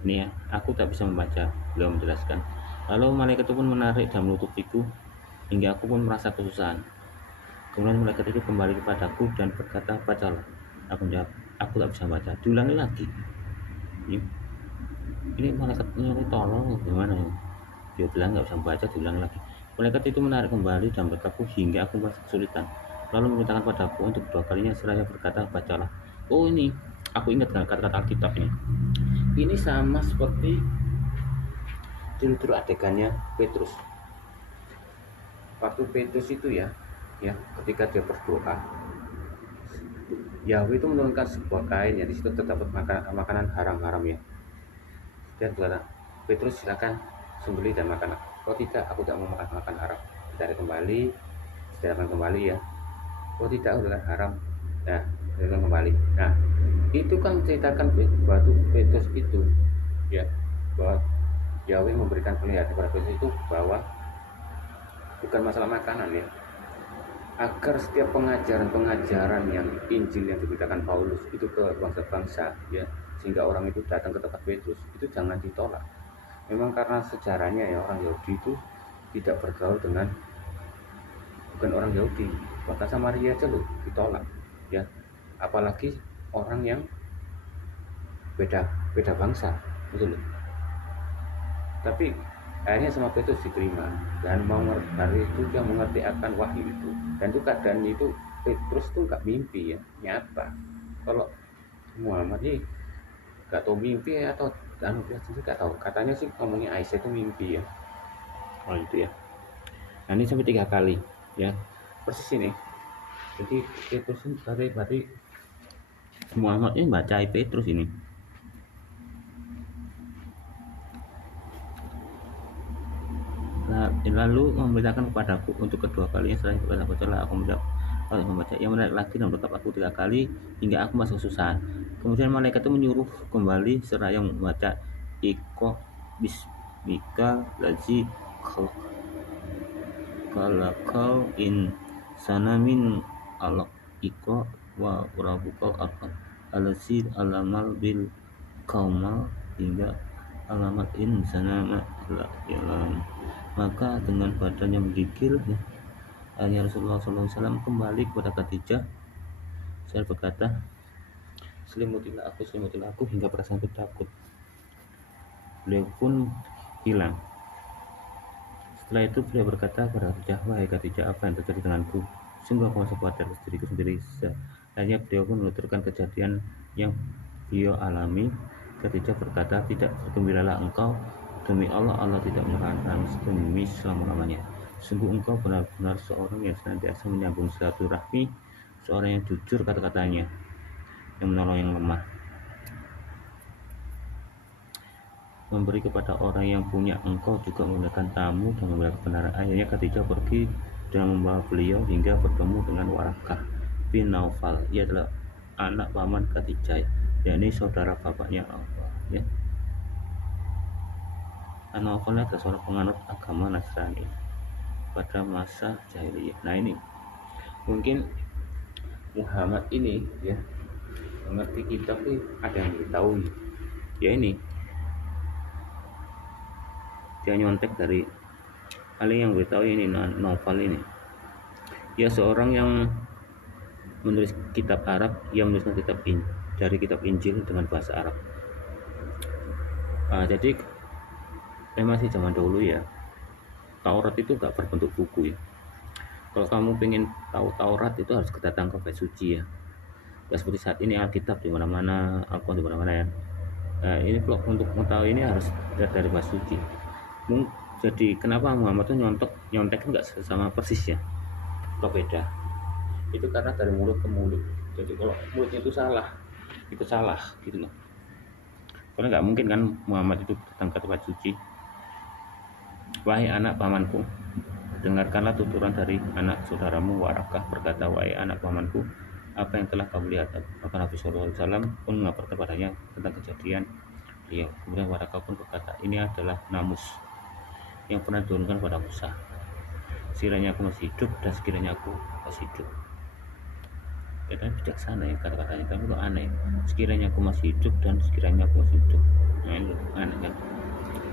ini ya. Aku tak bisa membaca, beliau menjelaskan. Lalu malaikat itu pun menarik dan menutupiku hingga aku pun merasa kesusahan. Kemudian malaikat itu kembali kepadaku dan berkata, bacalah. Aku menjawab, aku tak bisa baca. Diulangi lagi. Ini malaikatnya tolong gimana ya? Dia bilang nggak bisa membaca, diulangi lagi. Malaikat itu menarik kembali dan berkataku hingga aku merasa kesulitan. Lalu memerintahkan padaku untuk 2 kalinya seraya berkata, bacalah. Oh, ini aku ingat dengan kata-kata Alkitab ini. Ini sama seperti dulu adegannya Petrus. Waktu Petrus itu ya, ketika dia berdoa, Yahweh itu menurunkan sebuah kain yang di situ terdapat makanan haram-haram ya. Dan berkata, Petrus silakan sembelih dan makan. Oh tidak, aku tidak mau makan haram. Tidak akan kembali ya. Oh tidak, udah haram. Nah, akan kembali. Nah, itu kan ceritakan batu Petrus itu ya, bahwa Yahweh memberikan penglihatan kepada Petrus itu bahwa bukan masalah makanan ya, agar setiap pengajaran yang Injil yang diberitakan Paulus itu ke bangsa-bangsa ya, sehingga orang itu datang ke tempat Petrus, itu jangan ditolak. Memang karena sejarahnya ya, orang Yahudi itu tidak bergaul dengan bukan orang Yahudi, bahkan Samaria aja loh ditolak ya, apalagi orang yang beda bangsa, betul loh. Tapi akhirnya sama Petrus diterima, dan mau dari itu dia mengerti akan wahyu itu. Dan itu keadaan itu Petrus tuh nggak mimpi ya, nyata. Kalau Muhammad ini nggak tahu mimpi ya, atau dia sendiri nggak tahu. Katanya sih ngomongnya Aisyah itu mimpi ya. Oh itu ya. Nah ini sampai 3 kali ya, persis ini. Jadi Petrus ini berarti Muhammad ini baca Petrus ini. Lalu memerintahkan kepadaku untuk kedua kalinya setelah bacalah aku membaca yang menarik lagi dan berkata aku 3 kali hingga aku masuk kesusahan. Kemudian malaikat itu menyuruh kembali seraya membaca Iqra bismika lazi khalaqal insana min alaq Iqra wa rabbukal akram allazi alamal bil kaumal hingga alamat insana ma la ilaha. Maka dengan badan yang menggigil ya, Rasulullah SAW kembali kepada Khadijah. Saya berkata, selimutilah aku hingga perasaan takut. Beliau pun hilang. Setelah itu beliau berkata kepada Khadijah, wahai Khadijah, apa yang terjadi denganku? Sungguh aku merasa khawatir atas diriku sendiri. Akhirnya beliau pun menuturkan kejadian yang beliau alami. Khadijah berkata, tidak, bergembiralah engkau. Demi Allah, Allah tidak melarang demi selama-lamanya. Sungguh engkau benar-benar seorang yang senantiasa menyambung silaturahmi, seorang yang jujur kata-katanya, yang menolong yang lemah, memberi kepada orang yang punya. Engkau juga memberikan tamu dan memberi kebenaran. Akhirnya Khadijah pergi dan membawa beliau hingga bertemu dengan Warakah bin Naufal. Ia adalah anak paman Khadijah, yakni saudara bapaknya Allah ya. Naufal adalah seorang penganut agama Nasrani pada masa jahiliyah. Nah ini mungkin Muhammad ini ya mengerti kitab ini, ada yang diketahui ya, ini dia nyontek dari paling yang beritahu ini Naufal ini ya, seorang yang menulis kitab Arab, yang menuliskan dari kitab Injil dengan bahasa Arab. Jadi masih zaman dahulu ya, Taurat itu gak berbentuk buku ya. Kalau kamu pengen tahu Taurat itu harus datang ke bait suci ya. Ya seperti saat ini Alkitab di mana-mana, Al-Quran di mana-mana ya. Ini kalau untuk mengetahui ini harus dari bait suci. Jadi kenapa Muhammad itu nyontek nggak sama persis ya? Kok beda? Itu karena dari mulut ke mulut. Jadi kalau mulutnya itu salah gitu loh. Karena nggak mungkin kan Muhammad itu datang ke tempat suci. Wahai anak pamanku, dengarkanlah tuturan dari anak saudaramu Warakah berkata, wahai anak pamanku, apa yang telah kamu lihat? Maka Nabi SAW pun mengabarkan padanya tentang kejadian beliau. Kemudian Warakah pun berkata, ini adalah namus yang pernah diturunkan pada Musa. Sekiranya aku masih hidup dan sekiranya aku masih hidup. Kita bijaksana ya kata-katanya, tapi kok aneh. Sekiranya aku masih hidup dan sekiranya aku masih hidup. Nah ini aneh kan.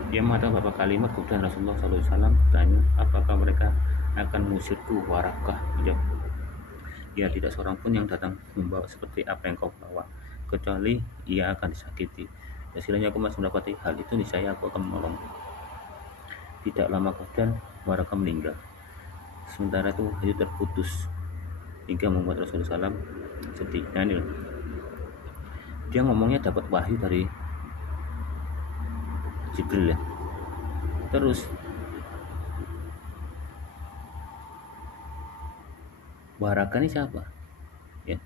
Dia mengatakan beberapa kalimat, kemudian Rasulullah SAW bertanya, apakah mereka akan mengusirku? Warakah menjawab, ya tidak seorang pun yang datang membawa seperti apa yang kau bawa, kecuali ia akan disakiti. Dan sekiranya aku masih mendapati hal itu, niscaya aku akan menolong. Tidak lama kemudian Warakah meninggal. Sementara itu wahyu terputus hingga membuat Rasulullah SAW sedih. Nah ini loh, dia ngomongnya dapat wahyu dari Jibril ya. Terus Warakah ini siapa? Ya.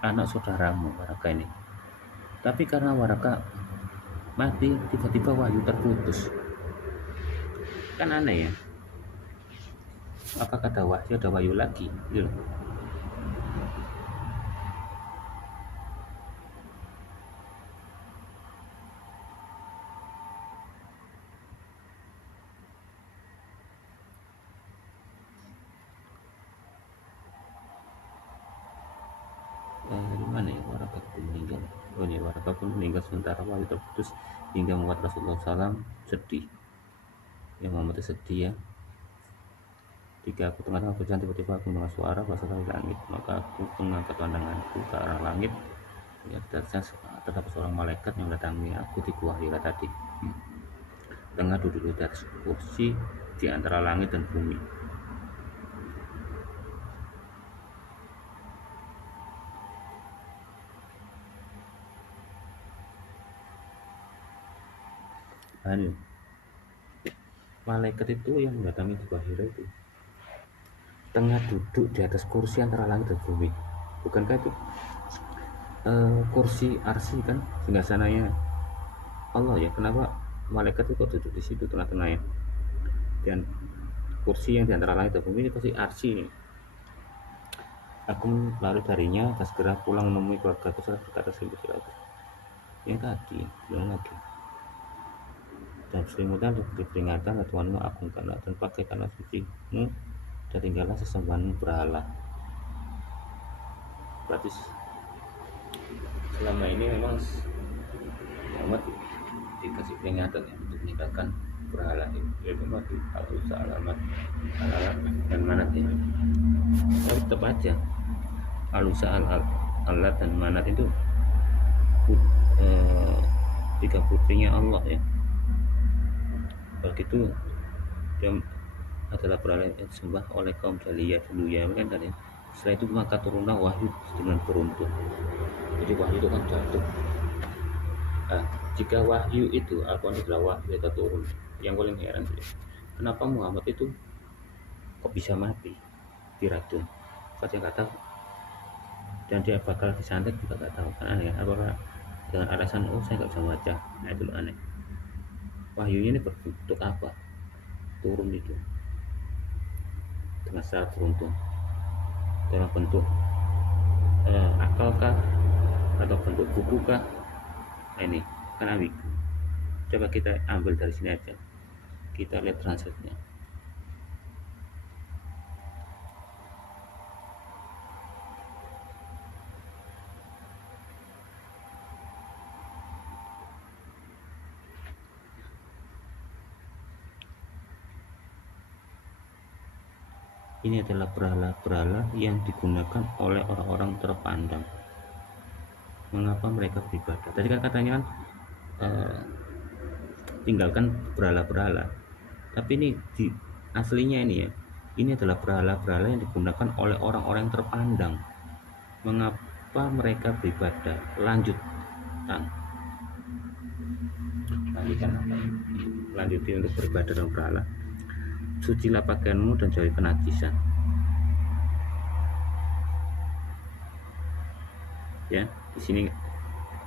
Anak saudaramu Warakah ini. Tapi karena Warakah mati, tiba-tiba wahyu terputus. Kan aneh ya. Apa kata wahyu ada wahyu lagi? Gitu. Dari mana ya Warakah pun meninggal? Oh ya, Warakah pun meninggal sementara wahyu terputus hingga membuat Rasulullah SAW sedih. Ya Muhammad sedih ya. Jika aku tengah-tengah berjalan, tiba-tiba aku mendengar suara berasal dari langit, maka aku mengangkat pandanganku ke arah langit Ya, terdapat seorang malaikat yang mendatangi aku di gua Hira tadi. Tengah duduk di atas kursi di antara langit dan bumi. Anu, malaikat itu yang mendatangi di gua Hira itu tengah duduk di atas kursi antara langit dan bumi. Bukankah itu kursi arsy kan, singgasananya Allah ya? Kenapa malaikat itu kok duduk di situ tengah-tengahnya? Dan kursi yang di antara langit dan bumi ini kursi arsy ini. Aku lari darinya dan segera pulang menemui keluarga aku. Saya berkata seribu yang tadi bilang lagi, dan selimutan diberi peringatan dan Tuhanmu agungkanlah dan pakaikanlah sucimu dan tinggallah sesembahanmu berhala. Berarti selama ini memang Muhammad dikasih peringatan ya untuk meninggalkan berhala itu bagi al-usa alamat dan manat ya. Tapi tetap aja al-usa alat dan manat itu tiga putrinya Allah ya. Kalau gitu dia adalah berhala yang disembah oleh kaum jahiliyah dulu ya kan tadi. Setelah itu maka turunlah wahyu dengan beruntun. Jadi wahyu itu kan jatuh. Jika wahyu itu Al-Quran adalah wahyu itu turun, yang paling heran kenapa Muhammad itu kok bisa mati diracun? Saya nggak tahu, dan dia bakal disantet juga nggak tahu kan, aneh. Apakah dengan alasan saya nggak bisa baca? Nah itu aneh. Wahyunya ini berbentuk apa turun itu dengan secara beruntun, dalam bentuk akal kah atau bentuk buku kah? Nah, ini kan ambigu. Coba kita ambil dari sini aja, kita lihat translate-nya. Ini adalah berhala-berhala yang digunakan oleh orang-orang terpandang. Mengapa mereka beribadah? Tadi kan katanya kan tinggalkan berhala-berhala. Tapi ini di aslinya ini ya, ini adalah berhala-berhala yang digunakan oleh orang-orang yang terpandang. Mengapa mereka beribadah? Lanjutan untuk beribadah dengan berhala. Sucilah pakaianmu dan jauhi kenajisan. Ya, di sini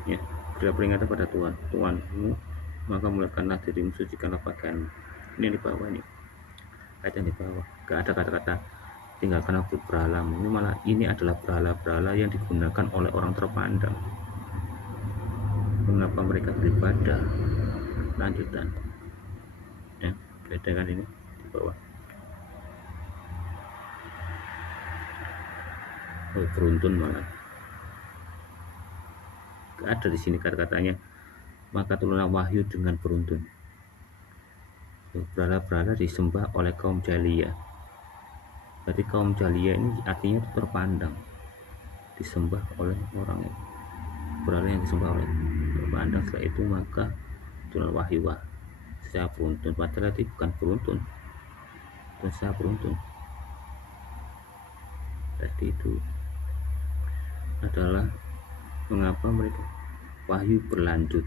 ya, berilah peringatan pada Tuhanmu, maka muliakanlah dirimu, sucikanlah pakaianmu. Ini di bawah ini, ayat yang di bawah. Gak ada kata-kata tinggalkan berhala. Ini malah ini adalah berhala-berhala yang digunakan oleh orang terpandang. Mengapa mereka beribadah? Lanjutan ya, beda kan ini di bawah. Beruntun malah gak ada di sini kata-katanya maka turunlah wahyu dengan beruntun. Berhala-berhala disembah oleh kaum jahiliyah. Berarti kaum jahiliyah ini artinya terpandang, disembah oleh orang berhala yang disembah oleh terpandang. Setelah itu maka turunlah wahyu secara beruntun. Padahal itu bukan beruntun, bukan secara beruntun. Tadi itu adalah mengapa mereka wahyu berlanjut,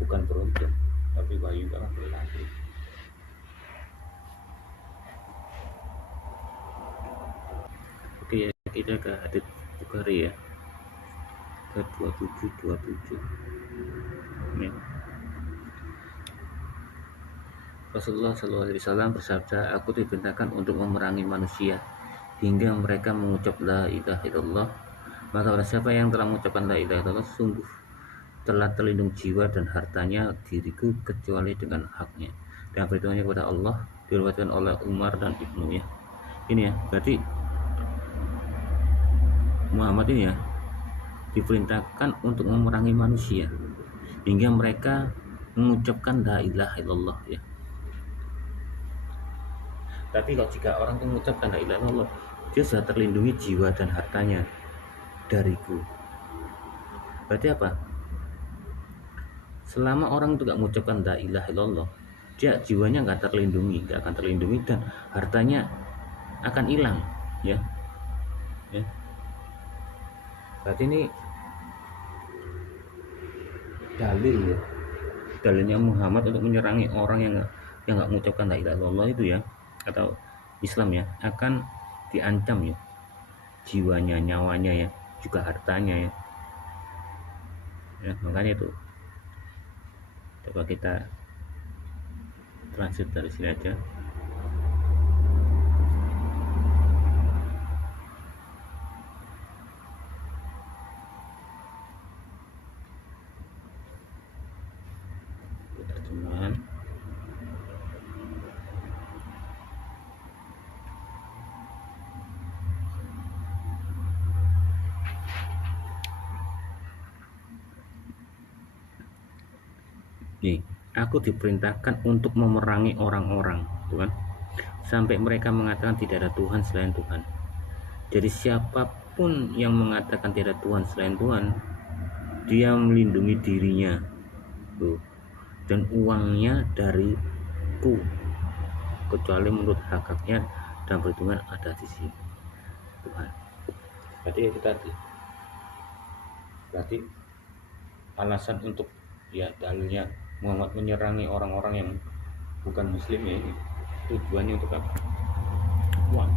bukan beruntun, tapi wahyu akan berlanjut. Oke ya, kita ke hadits Bukhari ya, ke 2727 ya. Rasulullah SAW bersabda, aku diperintahkan untuk memerangi manusia hingga mereka mengucap la ilaha illallah. Maka barang siapa yang telah mengucapkan la ilaha illallah, sungguh telah terlindung jiwa dan hartanya diriku kecuali dengan haknya. Dan perhitungannya kepada Allah, diriwayatkan oleh Umar dan Ibnu ya. Ini ya, berarti Muhammad ini ya diperintahkan untuk memerangi manusia hingga mereka mengucapkan la ilaha illallah ya. Tapi kalau jika orang mengucapkan la ilaha illallah, dia sudah terlindungi jiwa dan hartanya dariku. Berarti apa? Selama orang itu gak mengucapkan la ilaha illallah, dia jiwanya nggak akan terlindungi dan hartanya akan hilang, ya. Ya. Berarti ini dalil ya, dalilnya Muhammad untuk menyerangi orang yang nggak mengucapkan la ilaha illallah itu ya, atau Islam ya, akan diancam ya, jiwanya, nyawanya ya, juga hartanya ya. Ya, makanya itu coba kita transit dari sini aja. Terjemahan. Nih, aku diperintahkan untuk memerangi orang-orang, tuh kan? Sampai mereka mengatakan tidak ada Tuhan selain Tuhan. Jadi siapapun yang mengatakan tidak ada Tuhan selain Tuhan, dia melindungi dirinya, tuh, dan uangnya dariku, kecuali menurut haknya dan perhitungan ada di sini Tuhan. Berarti itu tadi. Berarti alasan untuk ya dalilnya Muhammad menyerangi orang-orang yang bukan muslim ya, ini tujuannya untuk apa? Uang.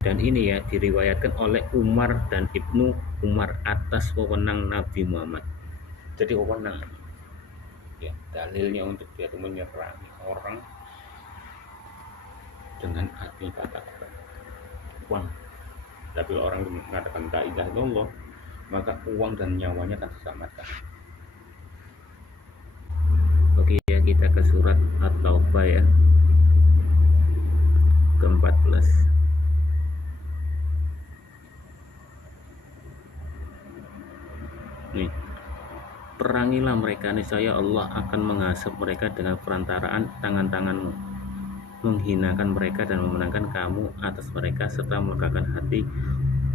Dan ini ya diriwayatkan oleh Umar dan Ibnu Umar atas wewenang Nabi Muhammad. Jadi wewenang ya, dalilnya untuk dia itu menyerangi orang dengan arti kata-kata uang. Tapi kalau orang mengatakan la ilaha illallah, maka uang dan nyawanya akan diselamatkan. Oke ya, kita ke surat At-Taubah ya, ke-14. Nih, perangilah mereka, niscaya Allah akan menghasap mereka dengan perantaraan tangan-tanganmu, menghinakan mereka dan memenangkan kamu atas mereka serta melegakan hati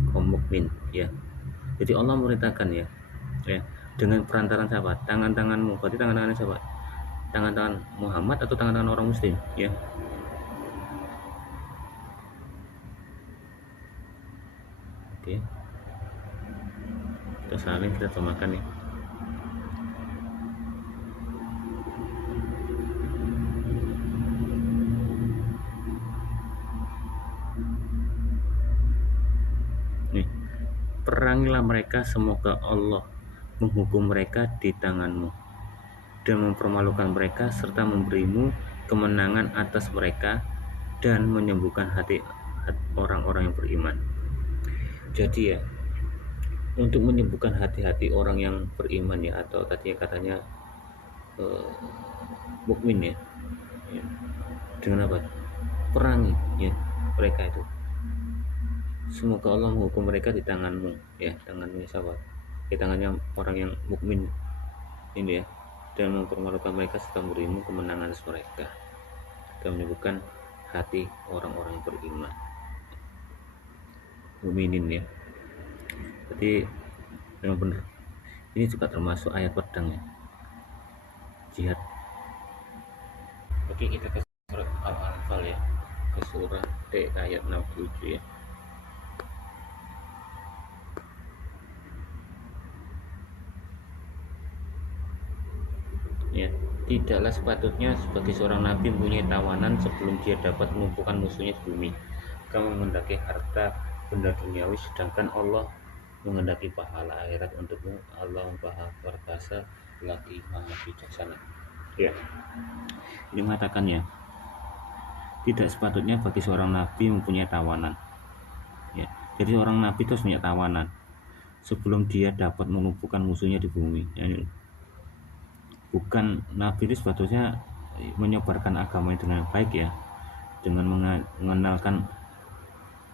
kaum mukmin ya. Jadi Allah memerintahkan ya, dengan perantaraan siapa? Tangan-tanganmu. Berarti tangan-tangan siapa? Tangan-tangan Muhammad atau tangan-tangan orang muslim ya. Oke, kita saling kita terjemahkan ya. Nih, perangilah mereka, semoga Allah menghukum mereka di tanganmu dan mempermalukan mereka serta memberimu kemenangan atas mereka dan menyembuhkan hati orang-orang yang beriman. Jadi ya, untuk menyembuhkan hati-hati orang yang beriman ya, atau tadi katanya mukmin ya, dengan apa? Perangi ya mereka itu. Semoga Allah menghukum mereka di tanganmu ya, tangannya siapa? Di tangannya orang yang mukmin ini ya, dan mempermalukan mereka serta memberimu kemenangan atas mereka dan menyembuhkan hati orang-orang yang beriman, mukminin ya. Jadi memang benar, ini juga termasuk ayat pedang ya, jihad. Oke, kita ke surat Al-Anfal ya, ke surat T ayat 67 ya. Ya, tidaklah sepatutnya sebagai seorang nabi mempunyai tawanan sebelum dia dapat melumpuhkan musuhnya di bumi. Kamu menghendaki harta benda duniawi, sedangkan Allah menghendaki pahala akhirat untukmu. Allah Maha Perkasa lagi Maha Bijaksana. Ya, ini mengatakan ya, tidak sepatutnya bagi seorang nabi mempunyai tawanan. Ya, jadi seorang nabi itu harus punya tawanan sebelum dia dapat melumpuhkan musuhnya di bumi. Ya, bukan nabi itu sebetulnya menyebarkan agama dengan baik ya, dengan mengenalkan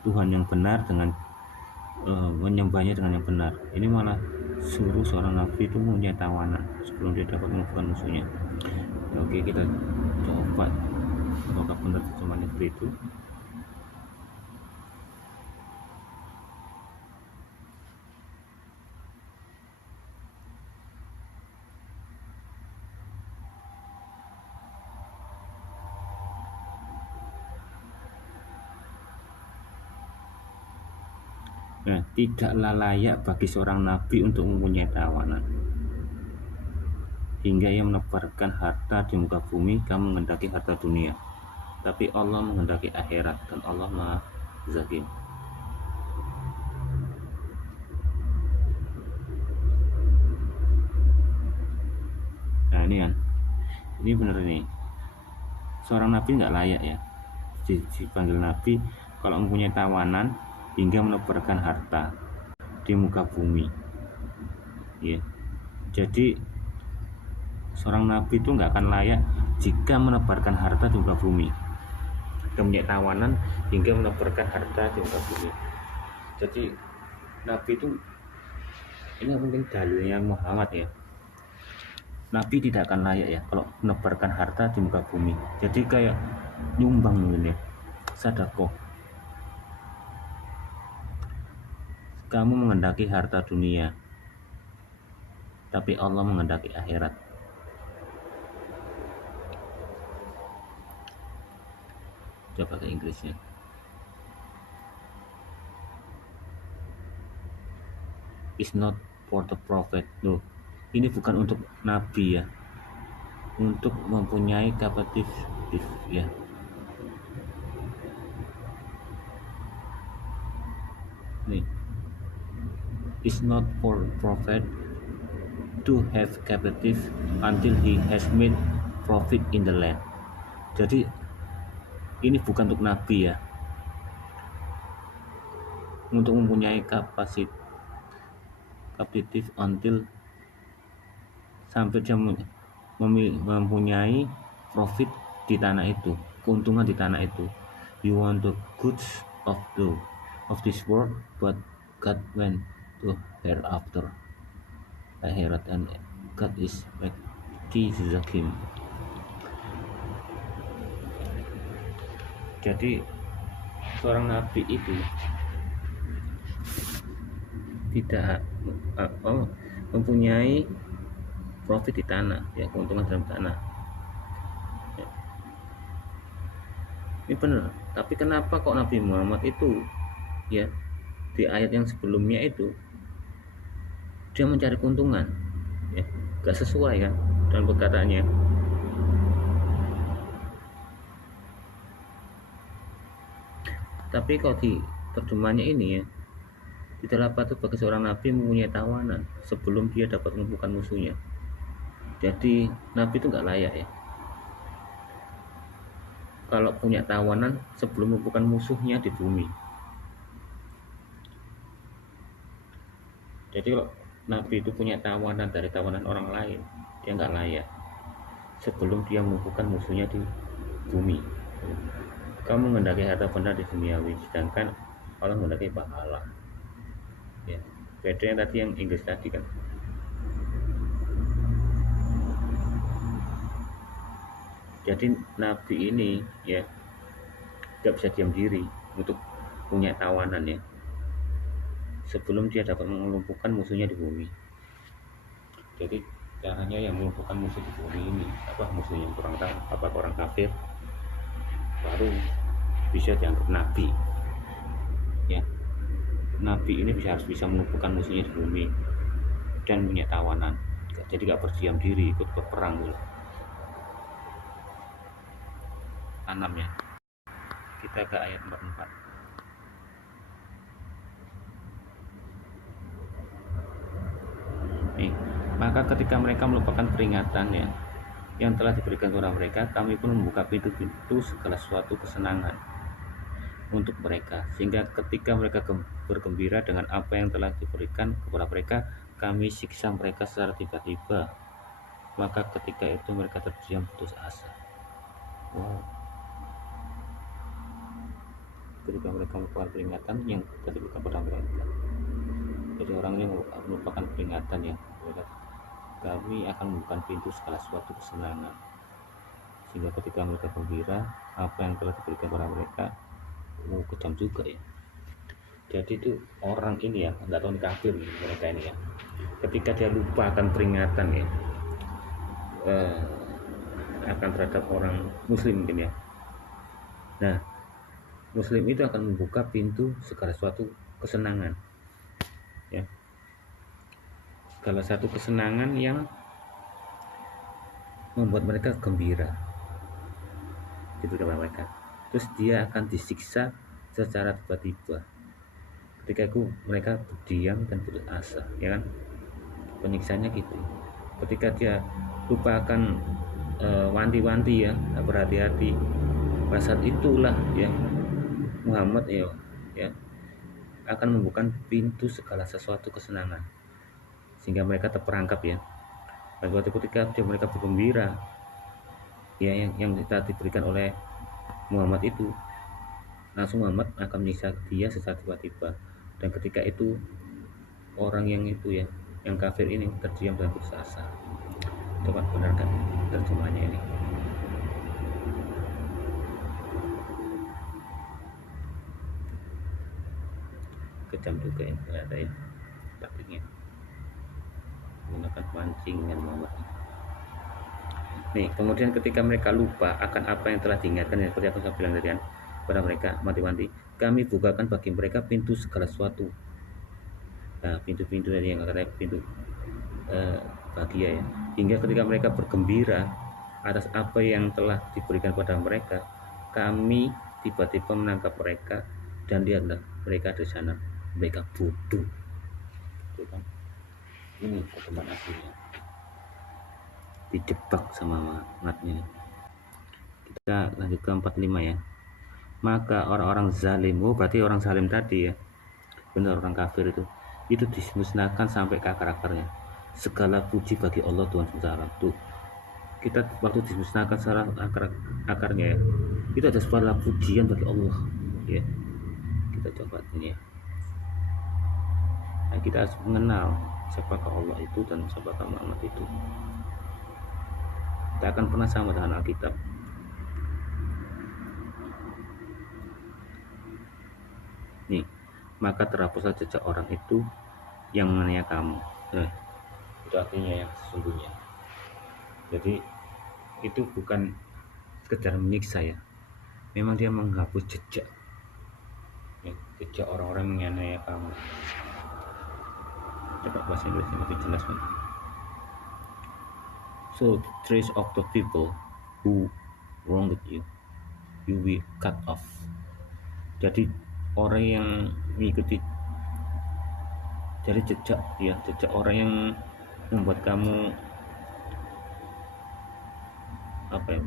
Tuhan yang benar, dengan menyembahnya dengan yang benar. Ini malah suruh seorang nabi itu mempunyai tawanan sebelum dia dapat melumpuhkan musuhnya. Oke, kita coba apakah benar terjemahannya seperti itu. Nah, tidaklah layak bagi seorang nabi untuk mempunyai tawanan hingga ia menebarkan harta di muka bumi. Kamu menghendaki harta dunia, tapi Allah menghendaki akhirat, dan Allah Maha Zakim. Nah ini kan, ini benar ini. Seorang nabi nggak layak ya dipanggil nabi kalau mempunyai tawanan hingga menebarkan harta di muka bumi. Ya, jadi seorang nabi itu nggak akan layak jika menebarkan harta di muka bumi. Mempunyai tawanan hingga menebarkan harta di muka bumi. Jadi nabi itu, ini mungkin dalilnya Muhammad ya. Nabi tidak akan layak ya kalau menebarkan harta di muka bumi. Jadi kayak nyumbang mungkin ya, sedekah. Kamu menghendaki harta dunia, tapi Allah menghendaki akhirat. Coba ke Inggrisnya. It's not for the prophet. Loh, ini bukan untuk nabi ya, untuk mempunyai kapasitif ya. Nih, it's not for prophet to have captive until he has made profit in the land. Jadi ini bukan untuk nabi ya, untuk mempunyai kapasitif until sampai dia mempunyai profit di tanah itu, keuntungan di tanah itu. You want the goods of this world, but God went to hereafter, akhirat, and God is mighty Zakim. Jadi seorang nabi itu tidak mempunyai profit di tanah ya, keuntungan dalam tanah ya. Ini benar, tapi kenapa kok Nabi Muhammad itu ya di ayat yang sebelumnya itu dia mencari keuntungan ya, gak sesuai kan dengan perkataannya. Tapi kalau di terjemahannya ini ya, tidaklah patut bagi seorang nabi mempunyai tawanan sebelum dia dapat melumpuhkan musuhnya. Jadi nabi itu nggak layak ya kalau punya tawanan sebelum melumpuhkan musuhnya di bumi. Jadi kalau nabi itu punya tawanan dari tawanan orang lain, dia nggak layak sebelum dia melumpuhkan musuhnya di bumi. Kamu menghendaki harta benda di duniawi, sedangkan Allah menghendaki pahala ya. Bedanya tadi yang Inggris tadi kan. Jadi nabi ini ya gak bisa diam diri untuk punya tawanan ya sebelum dia dapat melumpuhkan musuhnya di bumi. Jadi caranya yang melumpuhkan musuh di bumi ini musuh yang kurang tahu, orang kafir, baru bisa dianggap nabi ya. Nabi ini harus bisa melumpuhkan musuhnya di bumi dan punya tawanan. Jadi gak berdiam diri ikut berperang dulu. Tanam ya. Kita ke ayat 44. Nih, maka ketika mereka melupakan peringatan ya yang telah diberikan kepada mereka, kami pun membuka pintu-pintu segala suatu kesenangan untuk mereka, sehingga ketika mereka bergembira dengan apa yang telah diberikan kepada mereka, kami siksa mereka secara tiba-tiba. Maka ketika itu mereka terdiam putus asa. Wow. Ketika mereka melupakan peringatan yang telah diberikan kepada mereka. Jadi orang ini melupakan peringatan ya. Kami akan membuka pintu segala suatu kesenangan, sehingga ketika mereka gembira apa yang telah diberikan kepada mereka. Kejam juga ya. Jadi itu orang ini ya, nggak tahu kafir mereka ini ya, ketika dia lupakan peringatan ya akan terhadap orang muslim mungkin ya. Nah, muslim itu akan membuka pintu segala suatu kesenangan ya, segala satu kesenangan yang membuat mereka gembira gitu kepada mereka. Terus dia akan disiksa secara tiba-tiba ketika mereka berdiam dan putus asa, ya kan? Penyiksanya gitu. Ketika dia lupakan wanti-wanti ya, berhati-hati, pada saat itulah ya Muhammad ya akan membuka pintu segala sesuatu kesenangan sehingga mereka terperangkap ya. Dan suatu ketika mereka bergembira ya, yang kita diberikan oleh Muhammad itu, langsung Muhammad akan menyiksa dia secara tiba-tiba. Dan ketika itu orang yang itu ya, yang kafir ini terdiam dan putus asa. Coba benarkan terjemahnya ini. Kejam juga ya, ada ya taktiknya menggunakan pancingan Muhammad. Nih, kemudian ketika mereka lupa akan apa yang telah diingatkan, yang seperti aku sudah bilang tadi kan, pada mereka mati-mati, kami bukakan bagi mereka pintu segala sesuatu. Nah, pintu-pintu tadi yang katanya pintu bahagia ya, hingga ketika mereka bergembira atas apa yang telah diberikan pada mereka, kami tiba-tiba menangkap mereka dan lihatlah mereka di sana, mereka bodoh. Itu kan, ini teman aslinya dijebak sama matnya. Kita lanjut ke 45 ya. Maka orang-orang zalim, berarti orang zalim tadi ya, benar, orang kafir itu dimusnahkan sampai ke akar-akarnya. Segala puji bagi Allah Tuhan semesta. Tuh, kita waktu dimusnahkan secara akarnya ya, itu ada segala pujian bagi Allah ya. Kita coba ini ya. Nah, kita harus mengenal siapakah Allah itu dan siapakah Muhammad itu. Kita akan pernah sama dengan Alkitab. Nih, maka terhapuslah jejak orang itu yang menganiaya kamu. Itu artinya yang sesungguhnya. Jadi itu bukan sekedar menyiksa ya, memang dia menghapus jejak ya, jejak orang-orang yang menganiaya kamu. Coba bahasa Inggrisnya lebih jelas kan. So the trace of the people who wronged you, you will cut off. Jadi orang yang mengikuti, jadi jejak ya, jejak orang yang membuat kamu apa ya,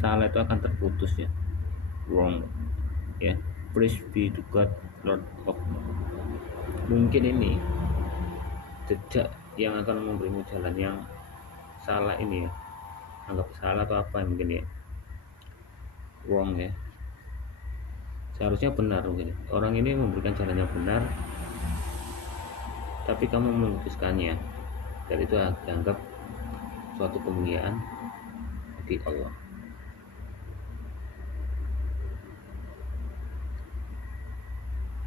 salah itu akan terputus ya, wrong ya. Praise be to God, Lord of. Mungkin ini jejak yang akan memberimu jalan yang salah ini ya, anggap salah atau apa mungkin ya, wrong ya, seharusnya benar mungkin. Orang ini memberikan jalan yang benar tapi kamu memutuskannya, dan itu dianggap suatu kemuliaan bagi Allah.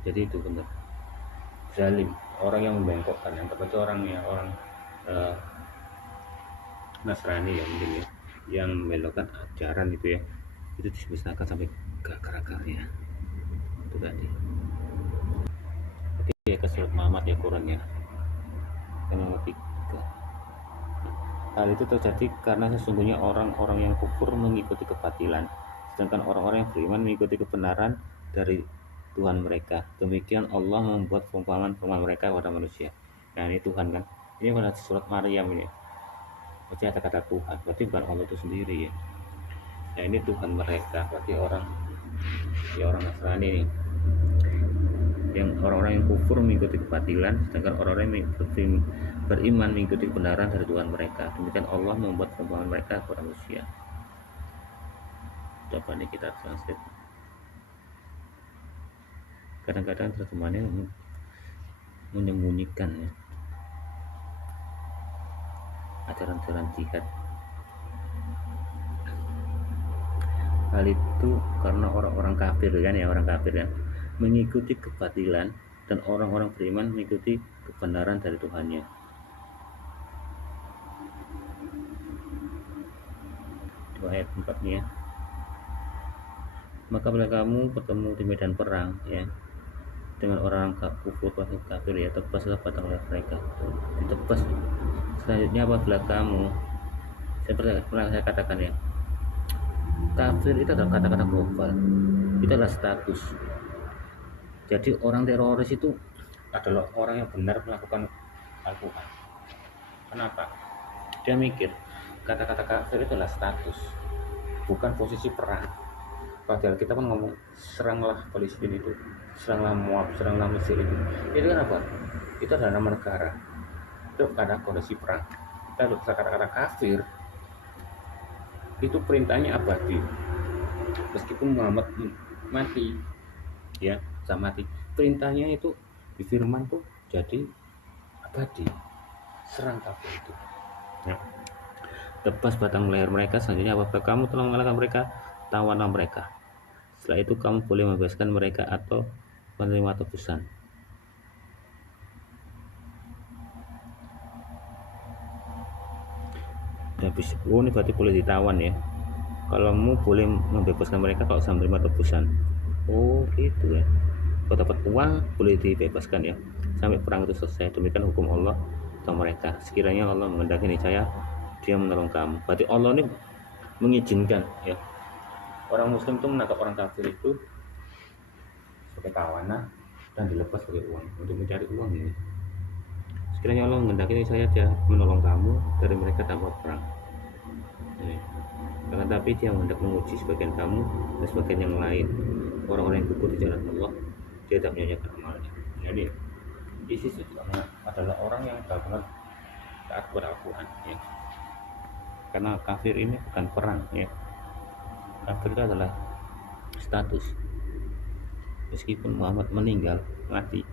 Jadi itu benar zalim, orang yang membengkokkan, yang terbaca orang Nasrani ya mungkin ya, yang membelokkan ajaran itu ya, itu dimusnahkan sampai ke akar-akarnya. Itu tadi. Oke ya, ke surat Muhammad ya, Quran ya, nomor 3. Hal itu terjadi karena sesungguhnya orang-orang yang kufur mengikuti kebatilan, sedangkan orang-orang yang beriman mengikuti kebenaran dari Tuhan mereka. Demikian Allah membuat perumpamaan mereka kepada manusia. Nah, ini Tuhan kan, ini pada surat Maryam ini, berarti ada kata Tuhan, berarti bukan Allah itu sendiri ya. Nah, ini Tuhan mereka, berarti orang Nasrani ini, yang orang-orang yang kufur mengikuti kebatilan, sedangkan orang-orang yang beriman mengikuti kebenaran dari Tuhan mereka. Demikian Allah membuat perumpamaan mereka kepada manusia. Coba nih kita translate. Kadang-kadang terjemahannya menyembunyikan ya, ajaran-ajaran jihad. Hal itu karena orang-orang kafir kan ya, orang kafir ya, mengikuti kebatilan, dan orang-orang beriman mengikuti kebenaran dari Tuhannya. Itu ayat 4-nya. Maka bila kamu bertemu di medan perang ya, dengan orang kufur atau kafir ya, tebaslah batang leher mereka, ditebas. Selanjutnya apabila kamu, seperti pernah saya katakan ya, kafir itu adalah kata-kata global, itu adalah status. Jadi orang teroris itu adalah orang yang benar melakukan Al-Quran. Kenapa? Dia mikir kata-kata kafir itu adalah status, bukan posisi perang. Padahal kita kan ngomong seranglah Palestina itu, seranglah Moab, seranglah Mesir itu kan apa? Itu adalah nama negara, itu karena kondisi perang. Kita kata-kata kafir itu perintahnya abadi, meskipun Muhammad mati ya, sama mati, perintahnya itu di firman tuh jadi abadi, serang kafir itu ya. Tebas batang leher mereka. Selanjutnya apabila kamu telah mengalahkan mereka, tawanlah mereka. Setelah itu kamu boleh membebaskan mereka atau menerima tebusan. Habis ini berarti boleh ditawan ya. Kalau kamu boleh membebaskan mereka kalau sudah menerima tebusan. Oh gitu ya. Kalau dapat uang boleh dibebaskan ya, sampai perang itu selesai. Demikian hukum Allah tentang mereka. Sekiranya Allah menghendaki niscaya dia menolong kamu. Berarti Allah ini mengizinkan ya orang muslim itu menangkap orang kafir itu sebagai tawanan dan dilepas sebagai uang untuk mencari uang ini. Sekiranya Allah menghendaki niscaya dia menolong kamu dari mereka tanpa perang. Ini. Akan tapi dia hendak menguji sebagian kamu dan sebagian yang lain. Orang-orang yang gugur di jalan Allah, dia tidak menyanyikan amalnya. Jadi ISIS itu adalah orang yang benar-benar taat kepada Al-Quran ya. Karena kafir ini bukan perang ya. Kafir itu adalah status. Meskipun Muhammad meninggal, mati,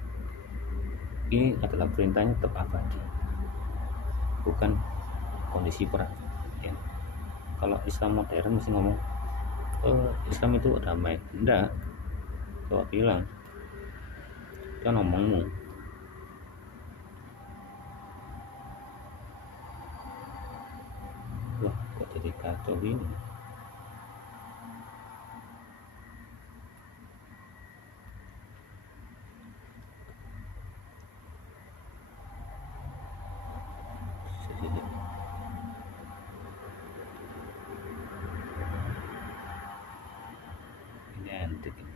ini adalah perintahnya tetap abadi, bukan kondisi perang ya. Kalau Islam modern mesti ngomong Islam itu damai, enggak. Coba bilang, kan ngomongmu. Wah, kok jadi kacau ini. Ini antik ini.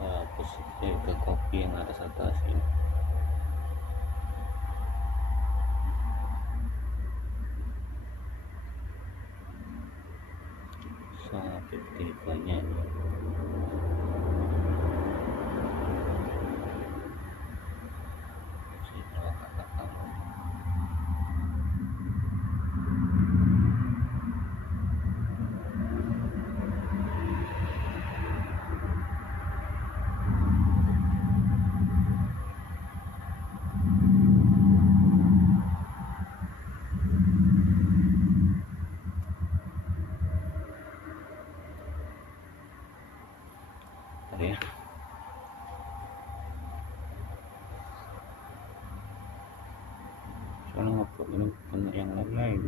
Hapus ke kopi yang atas ini. Sampai begini banyak. Ya. Soalnya ngobrol ini bukan yang lain-lain.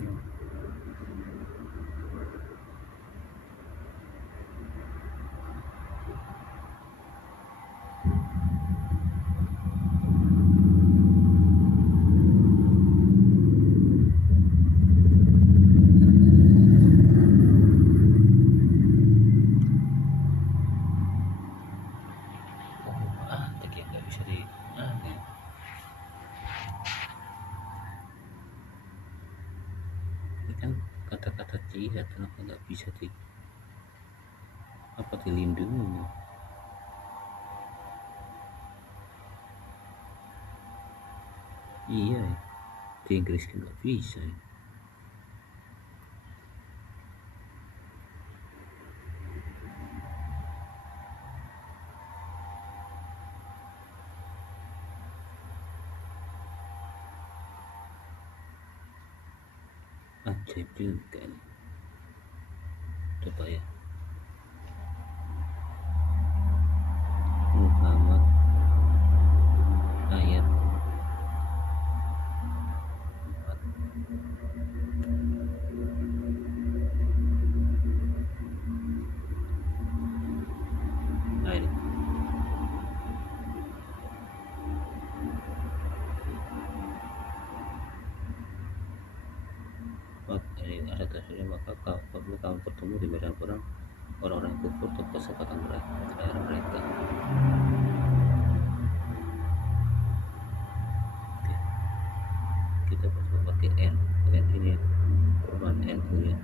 Ini kan kata-kata jihad, kenapa nggak bisa dilindungi? Iya, di Inggris kan nggak bisa. ajaib juga ini. Coba ya, Muhammad ayat 4. Nah ini, ini ada tafsirnya, maka apabila kamu bertemu di medan perang orang-orang kufur atau kesempatan mereka. Oke, kita pakai N ini ya, Quran NU ya.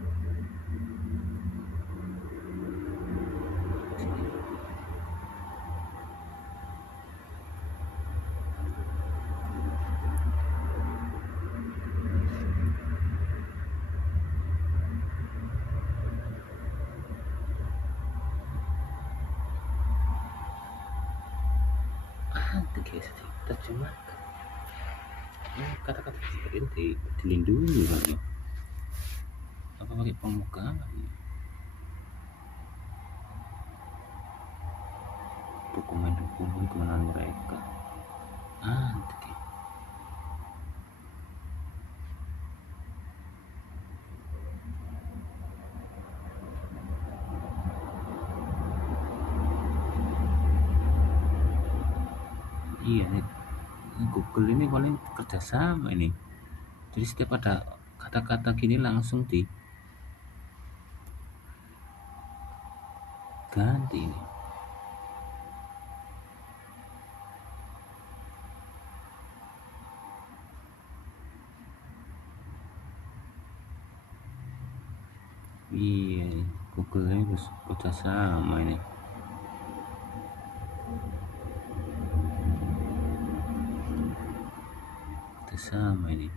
Sini. Nanti guys, terjemahkan. Kata-kata seperti ini dilindungi lagi. Apa pakai pemuka lagi? Dokumen-dokumen kemenangan mereka. Nanti. Iya nih, Google ini paling kerjasama ini. Jadi setiap ada kata-kata gini langsung diganti ini. Iya, Google ini harus kerjasama ini. Kerjasama ini.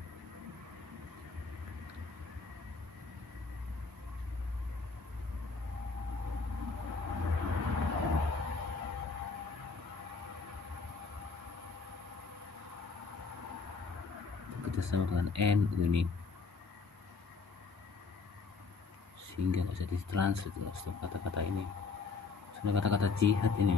Kerjasama dengan NU ini, sehingga nggak bisa ditranslate setiap kata-kata ini. Soalnya kata-kata jihad ini.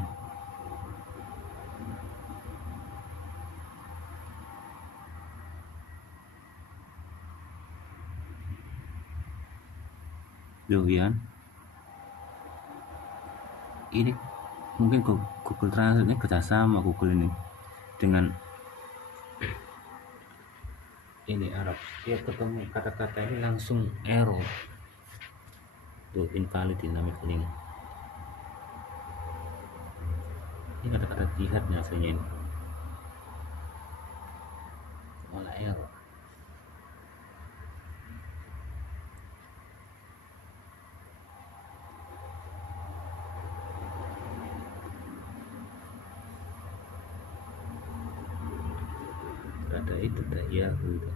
Jovian, ini mungkin Google Translate ini kerjasama Google ini dengan ini Arab. Dia ketemu kata-kata ini langsung error. Tuh, invalid dynamic link. Ini kata-kata jihad biasanya ini. Malah error. Ada itu dah Yahoo itu.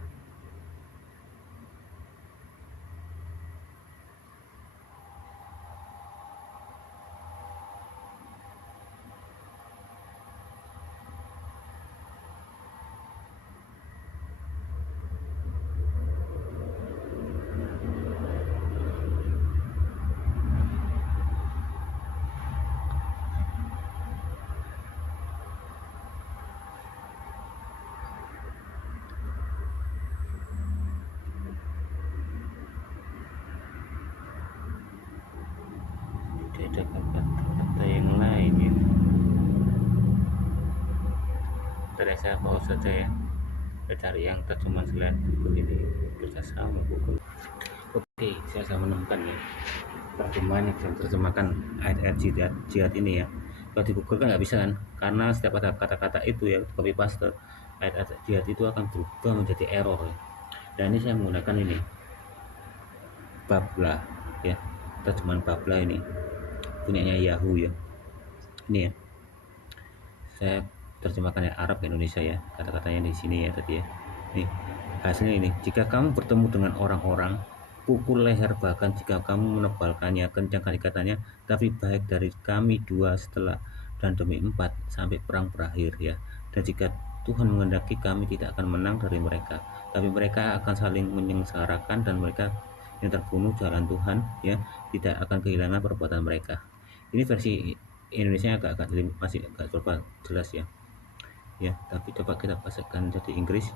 Ada kata-kata yang lain ya. Tadi saya pause saja ya. Saya cari yang terjemahan selain Google ini, kerjasama Google. Oke, saya menemukan ya terjemahan yang bisa terjemahkan ayat-ayat jihad ini ya. Kalau di Google kan nggak bisa kan, karena setiap ada kata-kata itu ya copy paste, ayat-ayat jihad itu akan berubah menjadi error ya. Dan ini saya menggunakan ini Babla ya, terjemahan Babla ini punyanya Yahoo ya. Ini ya, saya terjemahkan yang Arab ke Indonesia ya, kata-katanya di sini ya tadi ya. Nih hasilnya ini, jika kamu bertemu dengan orang-orang, pukul leher, bahkan jika kamu menebalkannya, kencangkan ikatannya, tapi baik dari kami 2 setelah dan demi 4 sampai perang berakhir ya. Dan jika Tuhan menghendaki kami tidak akan menang dari mereka, tapi mereka akan saling menyengsarakan dan mereka yang terbunuh jalan Tuhan ya tidak akan kehilangan perbuatan mereka. Ini versi Indonesia agak masih agak coba jelas ya. Ya, tapi coba kita bahasakan jadi Inggris.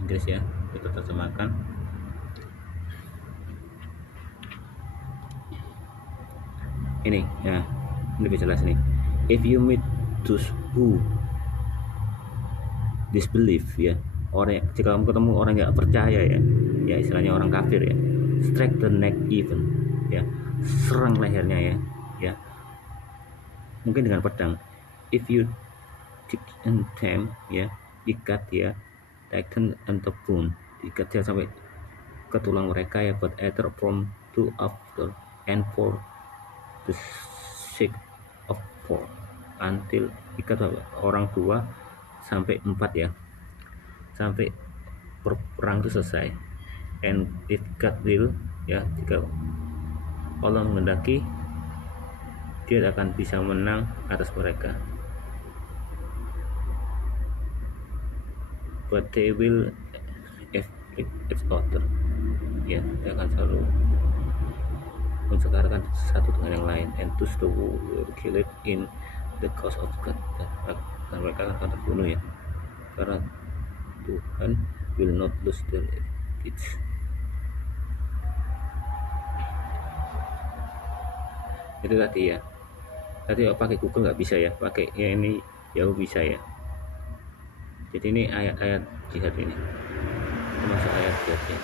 Inggris ya, kita terjemahkan. Ini ya, ini lebih jelas nih. If you meet those who disbelieve ya, orang jika kamu ketemu orang yang percaya ya istilahnya orang kafir ya, strike the neck even ya, serang lehernya ya mungkin dengan pedang. If you and them ya, ikat ya, tighten and the bone, ikat ya sampai ke tulang mereka ya, but either from 2 after and for the sake of 4 until, ikat orang 2 sampai 4 ya, sampai perang itu selesai. And if God will ya, jika Allah menghendaki dia akan bisa menang atas mereka. But they will it's other ya, dia akan selalu mensekarkan satu dengan yang lain, and to the will kill it in the cause of God, dan mereka akan terbunuh ya, karena Tuhan will not lose their kids. Itu tadi ya, tadi pakai Google nggak bisa ya, pakai ya ini Yahoo bisa ya. Jadi ini ayat-ayat jihad ini termasuk ayat jihadnya.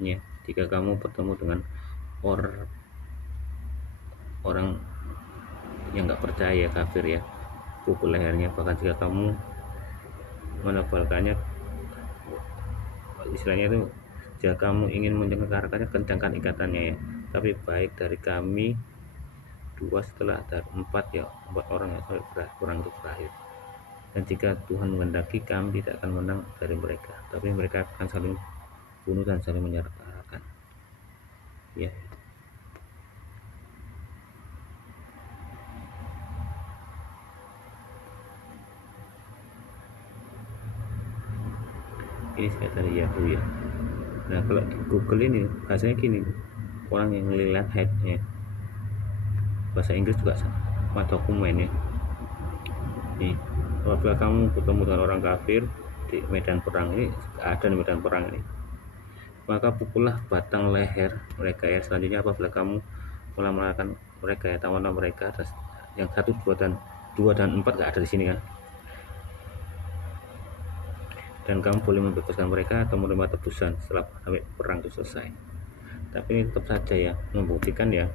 Ya, jika kamu bertemu dengan orang yang nggak percaya kafir ya, pukul lehernya. Bahkan jika kamu menebalkannya, istilahnya itu jika kamu ingin menyengsarakannya, kencangkan ikatannya ya. Tapi baik dari kami 2 setelah dari 4 ya, 4 orang ya, sampai perang itu berakhir. Dan jika Tuhan menghendaki, kami tidak akan menang dari mereka, tapi mereka akan saling bunuh dan saling menyerahkan ya. Ini saya dari Yahoo ya. Nah, kalau di Google ini bahasanya gini, orang yang lihat head ya, bahasa Inggris juga sama dokumen ya. Nih, apabila kamu bertemu dengan orang kafir di medan perang ini, ada di medan perang ini, maka pukullah batang leher mereka ya. Selanjutnya apabila kamu mulai melakukan mereka ya, tawanlah mereka atas yang 1, 2 dan 4 gak ada di sini kan. Dan kamu boleh membebaskan mereka atau menerima tebusan setelah sampai perang itu selesai. Tapi ini tetap saja ya, membuktikan ya,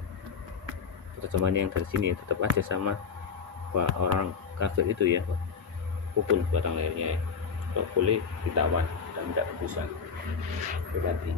terjemahannya yang dari sini ya, tetap aja sama bahwa orang kafir itu ya, pukul batang lehernya ya, kalau boleh ditawan dan tidak tebusan. Berarti